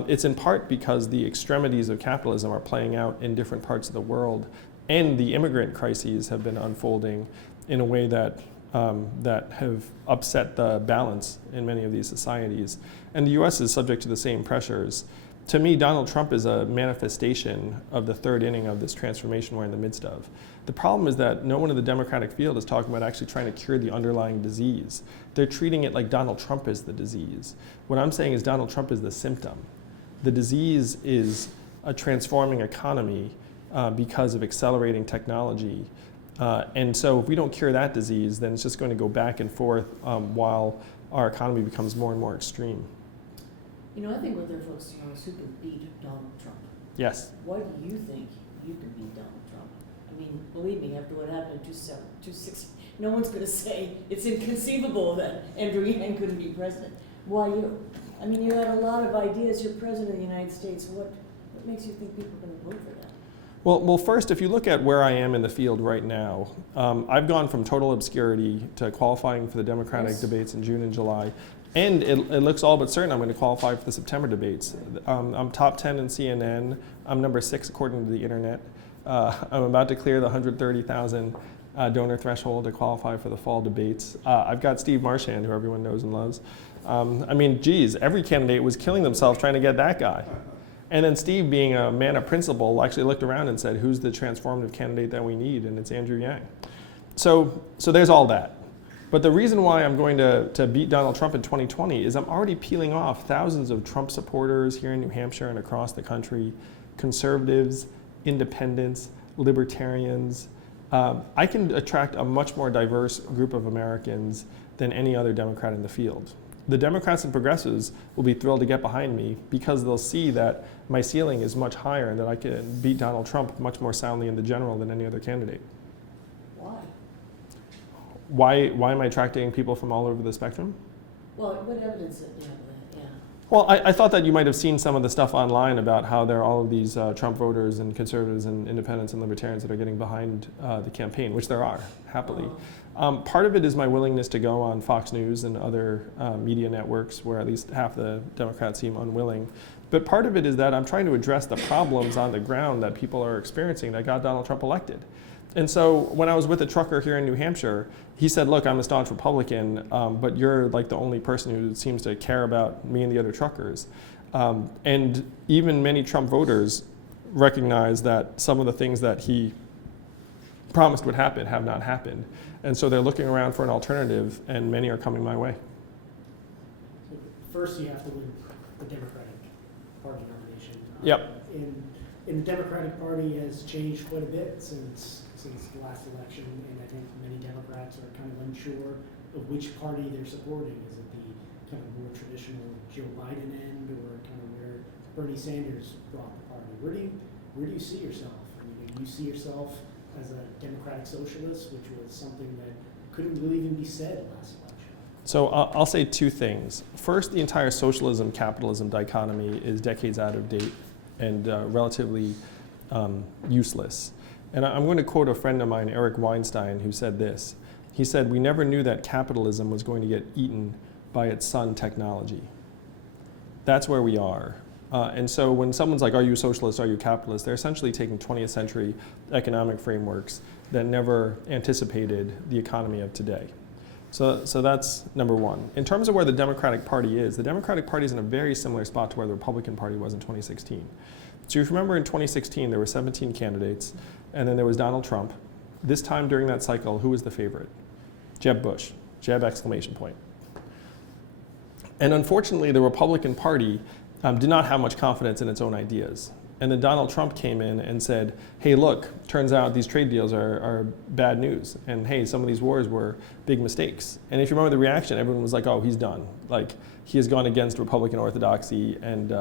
it's in part because the extremities of capitalism are playing out in different parts of the world, and the immigrant crises have been unfolding in a way that have upset the balance in many of these societies. And the US is subject to the same pressures. To me, Donald Trump is a manifestation of the third inning of this transformation we're in the midst of. The problem is that no one in the Democratic field is talking about actually trying to cure the underlying disease. They're treating it like Donald Trump is the disease. What I'm saying is Donald Trump is the symptom. The disease is a transforming economy because of accelerating technology. And so if we don't cure that disease, then it's just going to go back and forth while our economy becomes more and more extreme. I think what they're focusing on is who can beat Donald Trump. Yes. Why do you think you can beat Donald Trump? I mean, believe me, after what happened in 2006, no one's going to say it's inconceivable that Andrew Yang couldn't be president. Why you? I mean, you had a lot of ideas. You're president of the United States. What makes you think people are going to vote for that? Well, first, if you look at where I am in the field right now, I've gone from total obscurity to qualifying for the Democratic debates in June and July. And it looks all but certain I'm going to qualify for the September debates. I'm top 10 in CNN. I'm number 6 according to the internet. I'm about to clear the 130,000 donor threshold to qualify for the fall debates. I've got Steve Marchand, who everyone knows and loves. I mean, geez, every candidate was killing themselves trying to get that guy. And then Steve, being a man of principle, actually looked around and said, who's the transformative candidate that we need? And it's Andrew Yang. So there's all that. But the reason why I'm going to beat Donald Trump in 2020 is I'm already peeling off thousands of Trump supporters here in New Hampshire and across the country, conservatives, independents, libertarians. I can attract a much more diverse group of Americans than any other Democrat in the field. The Democrats and progressives will be thrilled to get behind me because they'll see that my ceiling is much higher and that I can beat Donald Trump much more soundly in the general than any other candidate. Why? Why am I attracting people from all over the spectrum? Well, what evidence do you have of that? Yeah. Well, I thought that you might have seen some of the stuff online about how there are all of these Trump voters and conservatives and independents and libertarians that are getting behind the campaign, which there are, happily. Part of it is my willingness to go on Fox News and other media networks where at least half the Democrats seem unwilling. But part of it is that I'm trying to address the problems on the ground that people are experiencing that got Donald Trump elected. And so when I was with a trucker here in New Hampshire, he said, look, I'm a staunch Republican, but you're like the only person who seems to care about me and the other truckers. And even many Trump voters recognize that some of the things that he promised would happen have not happened. And so they're looking around for an alternative, and many are coming my way. So first you have to win the Democratic Party nomination. Yep. And and the Democratic Party has changed quite a bit since the last election, and I think many Democrats are kind of unsure of which party they're supporting. Is it the kind of more traditional Joe Biden end, or kind of where Bernie Sanders brought the party? Where do you see yourself? I mean, do you see yourself as a democratic socialist, which was something that couldn't really even be said last election? So I'll say two things. First, the entire socialism-capitalism dichotomy is decades out of date and relatively useless. And I'm going to quote a friend of mine, Eric Weinstein, who said this. He said, "We never knew that capitalism was going to get eaten by its son, technology." That's where we are. And so when someone's like, are you a socialist, are you a capitalist, they're essentially taking 20th century economic frameworks that never anticipated the economy of today. So that's number one. In terms of where the Democratic Party is, the Democratic Party is in a very similar spot to where the Republican Party was in 2016. So if you remember in 2016, there were 17 candidates, and then there was Donald Trump. This time during that cycle, who was the favorite? Jeb Bush. Jeb exclamation point. And unfortunately, the Republican Party did not have much confidence in its own ideas. And then Donald Trump came in and said, hey, look, turns out these trade deals are bad news. And hey, some of these wars were big mistakes. And if you remember the reaction, everyone was like, oh, he's done. Like, he has gone against Republican orthodoxy, and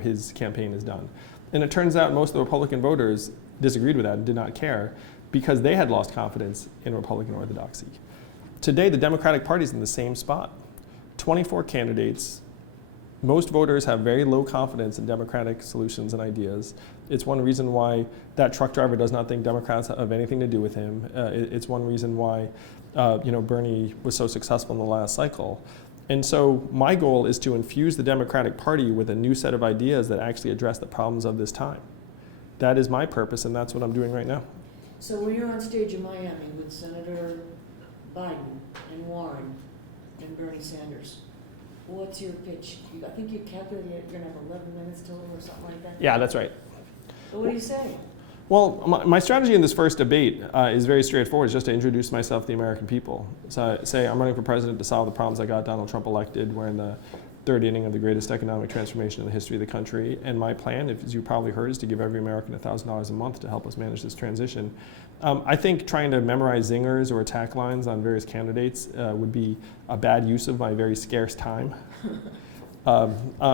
his campaign is done. And it turns out most of the Republican voters disagreed with that and did not care because they had lost confidence in Republican orthodoxy. Today, the Democratic Party is in the same spot. 24 candidates. Most voters have very low confidence in democratic solutions and ideas. It's one reason why that truck driver does not think Democrats have anything to do with him. It's one reason why Bernie was so successful in the last cycle. And so my goal is to infuse the Democratic Party with a new set of ideas that actually address the problems of this time. That is my purpose, and that's what I'm doing right now. So when you're on stage in Miami with Senator Biden and Warren and Bernie Sanders, what's your pitch? I think you calculated you're going to have 11 minutes total or something like that? Yeah, that's right. So what do you say? Well, my strategy in this first debate is very straightforward. It's just to introduce myself to the American people. So I say I'm running for president to solve the problems that got Donald Trump elected. We're in the third inning of the greatest economic transformation in the history of the country. And my plan, as you probably heard, is to give every American $1,000 a month to help us manage this transition. I think trying to memorize zingers or attack lines on various candidates would be a bad use of my very scarce time.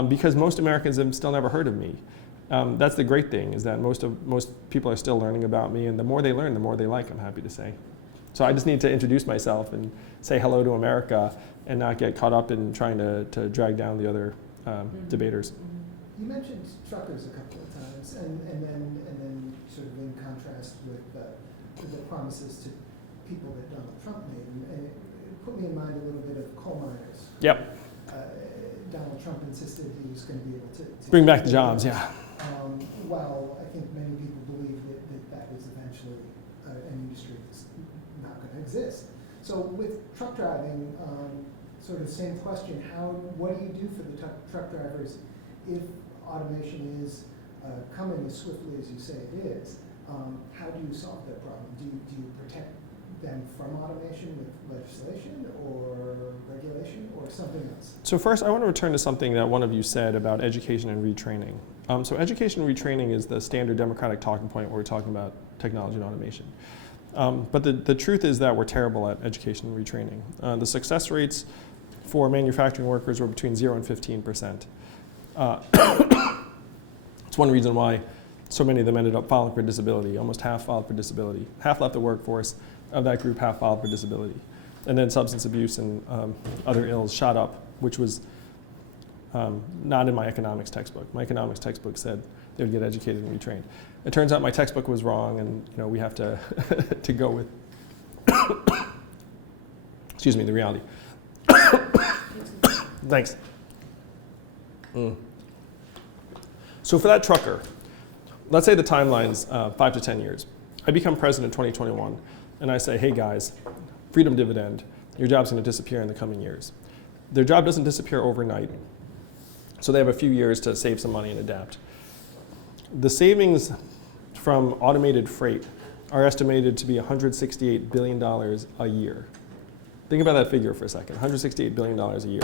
Because most Americans have still never heard of me. That's the great thing, is that most people are still learning about me, and the more they learn, the more they like, I'm happy to say. So I just need to introduce myself and say hello to America and not get caught up in trying to drag down the other debaters. You mentioned truckers a couple of times, and then sort of in contrast with the promises to people that Donald Trump made, and it put me in mind a little bit of coal miners. Yep. Donald Trump insisted he was going to be able to bring back the jobs, yeah. Well, I think many people believe that is eventually an industry that's not going to exist. So with truck driving, sort of same question, what do you do for the truck drivers if automation is coming as swiftly as you say it is? How do you solve that problem? Do you protect them from automation with legislation or regulation or something else? So first, I want to return to something that one of you said about education and retraining. So education and retraining is the standard Democratic talking point where we're talking about technology and automation. But the truth is that we're terrible at education and retraining. The success rates for manufacturing workers were between 0 and 15%. It's one reason why so many of them ended up filing for disability. Almost half filed for disability. Half left the workforce. Of that group, half filed for disability. And then substance abuse and other ills shot up, which was not in my economics textbook. My economics textbook said they would get educated and retrained. It turns out my textbook was wrong, and we have to to go with excuse me, the reality. Thanks. So for that trucker, let's say the timeline's 5 to 10 years. I become president in 2021. And I say, hey guys, freedom dividend, your job's going to disappear in the coming years. Their job doesn't disappear overnight, so they have a few years to save some money and adapt. The savings from automated freight are estimated to be $168 billion a year. Think about that figure for a second, $168 billion a year.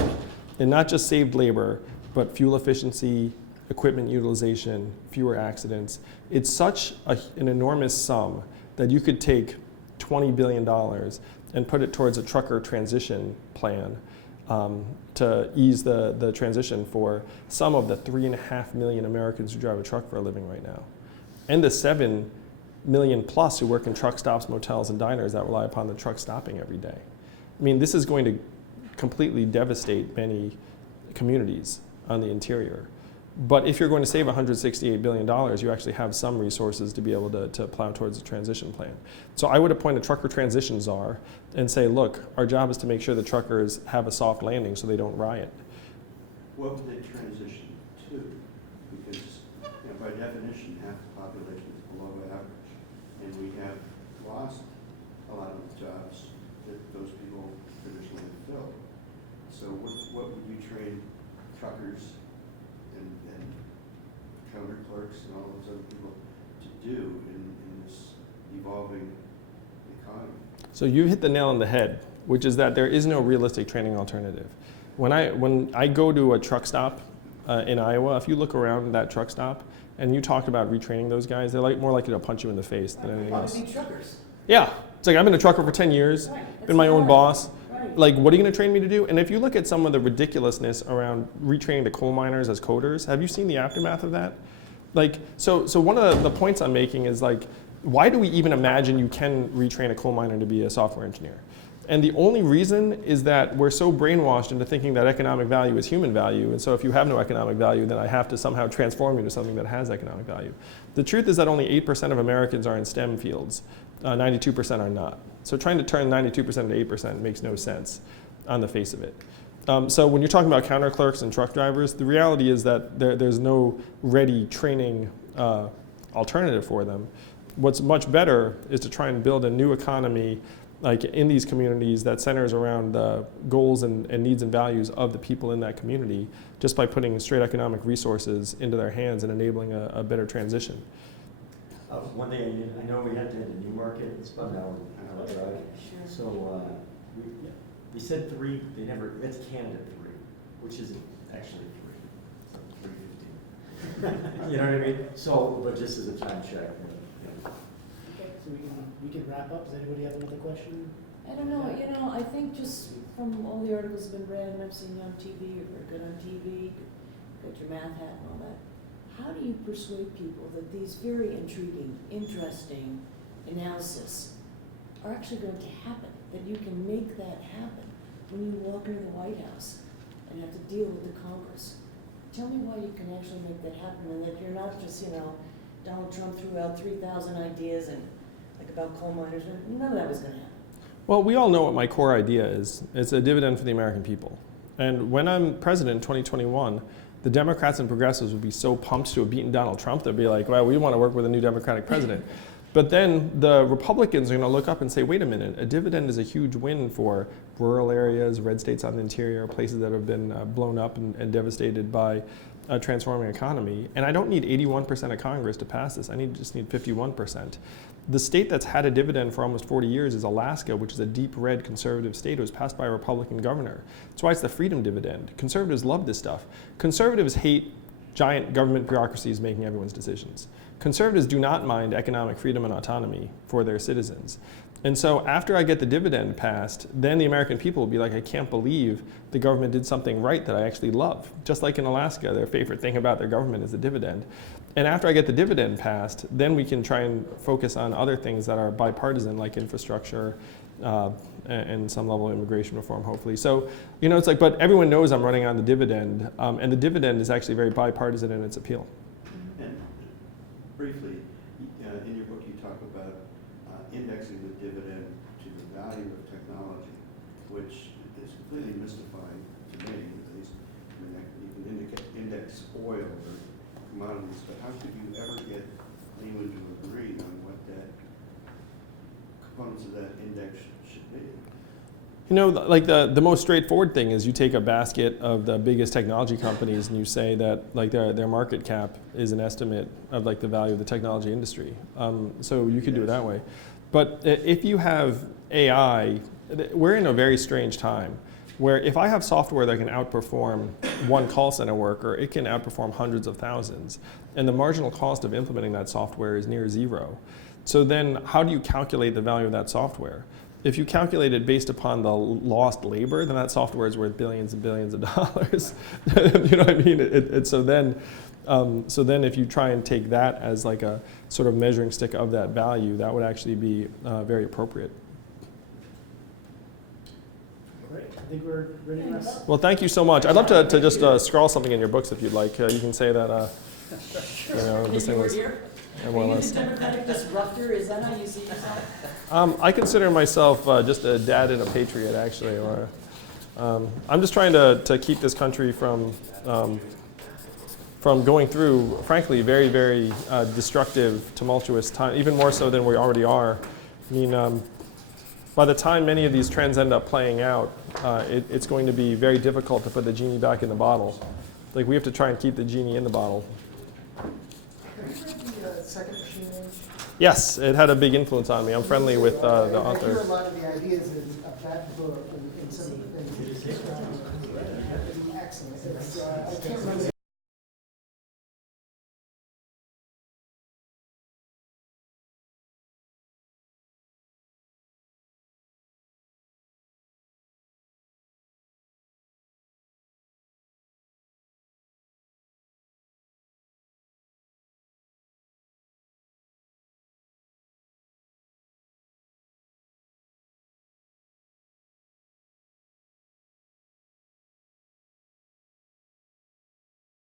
And not just saved labor, but fuel efficiency, equipment utilization, fewer accidents. It's such an enormous sum that you could take $20 billion and put it towards a trucker transition plan to ease the transition for some of the 3.5 million Americans who drive a truck for a living right now, and the 7 million plus who work in truck stops, motels, and diners that rely upon the truck stopping every day. I mean, this is going to completely devastate many communities on the interior. But if you're going to save $168 billion, you actually have some resources to be able to plow towards a transition plan. So I would appoint a trucker transition czar and say, look, our job is to make sure the truckers have a soft landing so they don't riot. What would they transition to? Because by definition, half the population is below average, and we have lost a lot of the jobs that those people traditionally fill. So what would you train truckers and counter clerks and all those other people to do in this evolving economy? So you hit the nail on the head, which is that there is no realistic training alternative. When I go to a truck stop in Iowa, if you look around that truck stop and you talk about retraining those guys, they're more likely to punch you in the face than anything else. truckers. Yeah, it's like I've been a trucker for 10 years, Right. been my own boss. Right. Like, what are you going to train me to do? And if you look at some of the ridiculousness around retraining the coal miners as coders, have you seen the aftermath of that? Like, so one of the points I'm making is like, why do we even imagine you can retrain a coal miner to be a software engineer? And the only reason is that we're so brainwashed into thinking that economic value is human value. And so if you have no economic value, then I have to somehow transform you to something that has economic value. The truth is that only 8% of Americans are in STEM fields. 92% are not. So trying to turn 92% to 8% makes no sense on the face of it. So when you're talking about counter clerks and truck drivers, the reality is that there's no ready training alternative for them. What's much better is to try and build a new economy like in these communities that centers around the goals and needs and values of the people in that community, just by putting straight economic resources into their hands and enabling a better transition. One thing I know we have to hit the new market. It's about an hour drive. Sure. So we said 3. That's candidate 3, which isn't actually 3. It's like 3:15. You know what I mean? So, but just as a time check. Okay, so we can wrap up. Does anybody have another question? I don't know, I think just from all the articles that have been read and I've seen you on TV, you're very good on TV, got your math hat and all that. How do you persuade people that these very intriguing, interesting analysis are actually going to happen, that you can make that happen when you walk into the White House and have to deal with the Congress? Tell me why you can actually make that happen and that you're not just, Donald Trump threw out 3,000 ideas and like about coal miners, none of that was going to happen. Well, we all know what my core idea is. It's a dividend for the American people. And when I'm president in 2021, the Democrats and progressives would be so pumped to have beaten Donald Trump, they'd be like, well, we want to work with a new Democratic president. But then the Republicans are going to look up and say, wait a minute, a dividend is a huge win for rural areas, red states on the interior, places that have been blown up and devastated by a transforming economy. And I don't need 81% of Congress to pass this. I just need 51%. The state that's had a dividend for almost 40 years is Alaska, which is a deep red conservative state. It was passed by a Republican governor. That's why it's the freedom dividend. Conservatives love this stuff. Conservatives hate giant government bureaucracies making everyone's decisions. Conservatives do not mind economic freedom and autonomy for their citizens. And so after I get the dividend passed, then the American people will be like, I can't believe the government did something right that I actually love. Just like in Alaska, their favorite thing about their government is the dividend. And after I get the dividend passed, then we can try and focus on other things that are bipartisan, like infrastructure and some level of immigration reform, hopefully. So, it's like, but everyone knows I'm running on the dividend, and the dividend is actually very bipartisan in its appeal. And briefly, in your book you talk about indexing the dividend to the value of technology, which is completely mystifying to me, at least. I mean, you can index oil or commodities, but how could you ever get anyone to agree on what that components of that index should be? Like the most straightforward thing is you take a basket of the biggest technology companies and you say that like their market cap is an estimate of like the value of the technology industry. So you could do it that way. But if you have AI, we're in a very strange time where if I have software that can outperform one call center worker, it can outperform hundreds of thousands. And the marginal cost of implementing that software is near zero. So then how do you calculate the value of that software? If you calculate it based upon the lost labor, then that software is worth billions and billions of dollars. You know what I mean? So then if you try and take that as like a sort of measuring stick of that value, that would actually be very appropriate. Great, I think we're ready to wrap up. Well, thank you so much. I'd love to just scrawl something in your books if you'd like. You can say that, you know, this thing was more or Are you less. the democratic disruptor? Is that how you see yourself? I consider myself just a dad and a patriot, actually. Or, I'm just trying to keep this country from going through, frankly, very, very destructive, tumultuous time, even more so than we already are. I mean, by the time many of these trends end up playing out, it's going to be very difficult to put the genie back in the bottle. Like, we have to try and keep the genie in the bottle. Have you read the Second Machine Age? Yes, it had a big influence on me. I'm friendly with the I hear a author. lot of the ideas of that book and some of the things that you described. It's excellent. I can't remember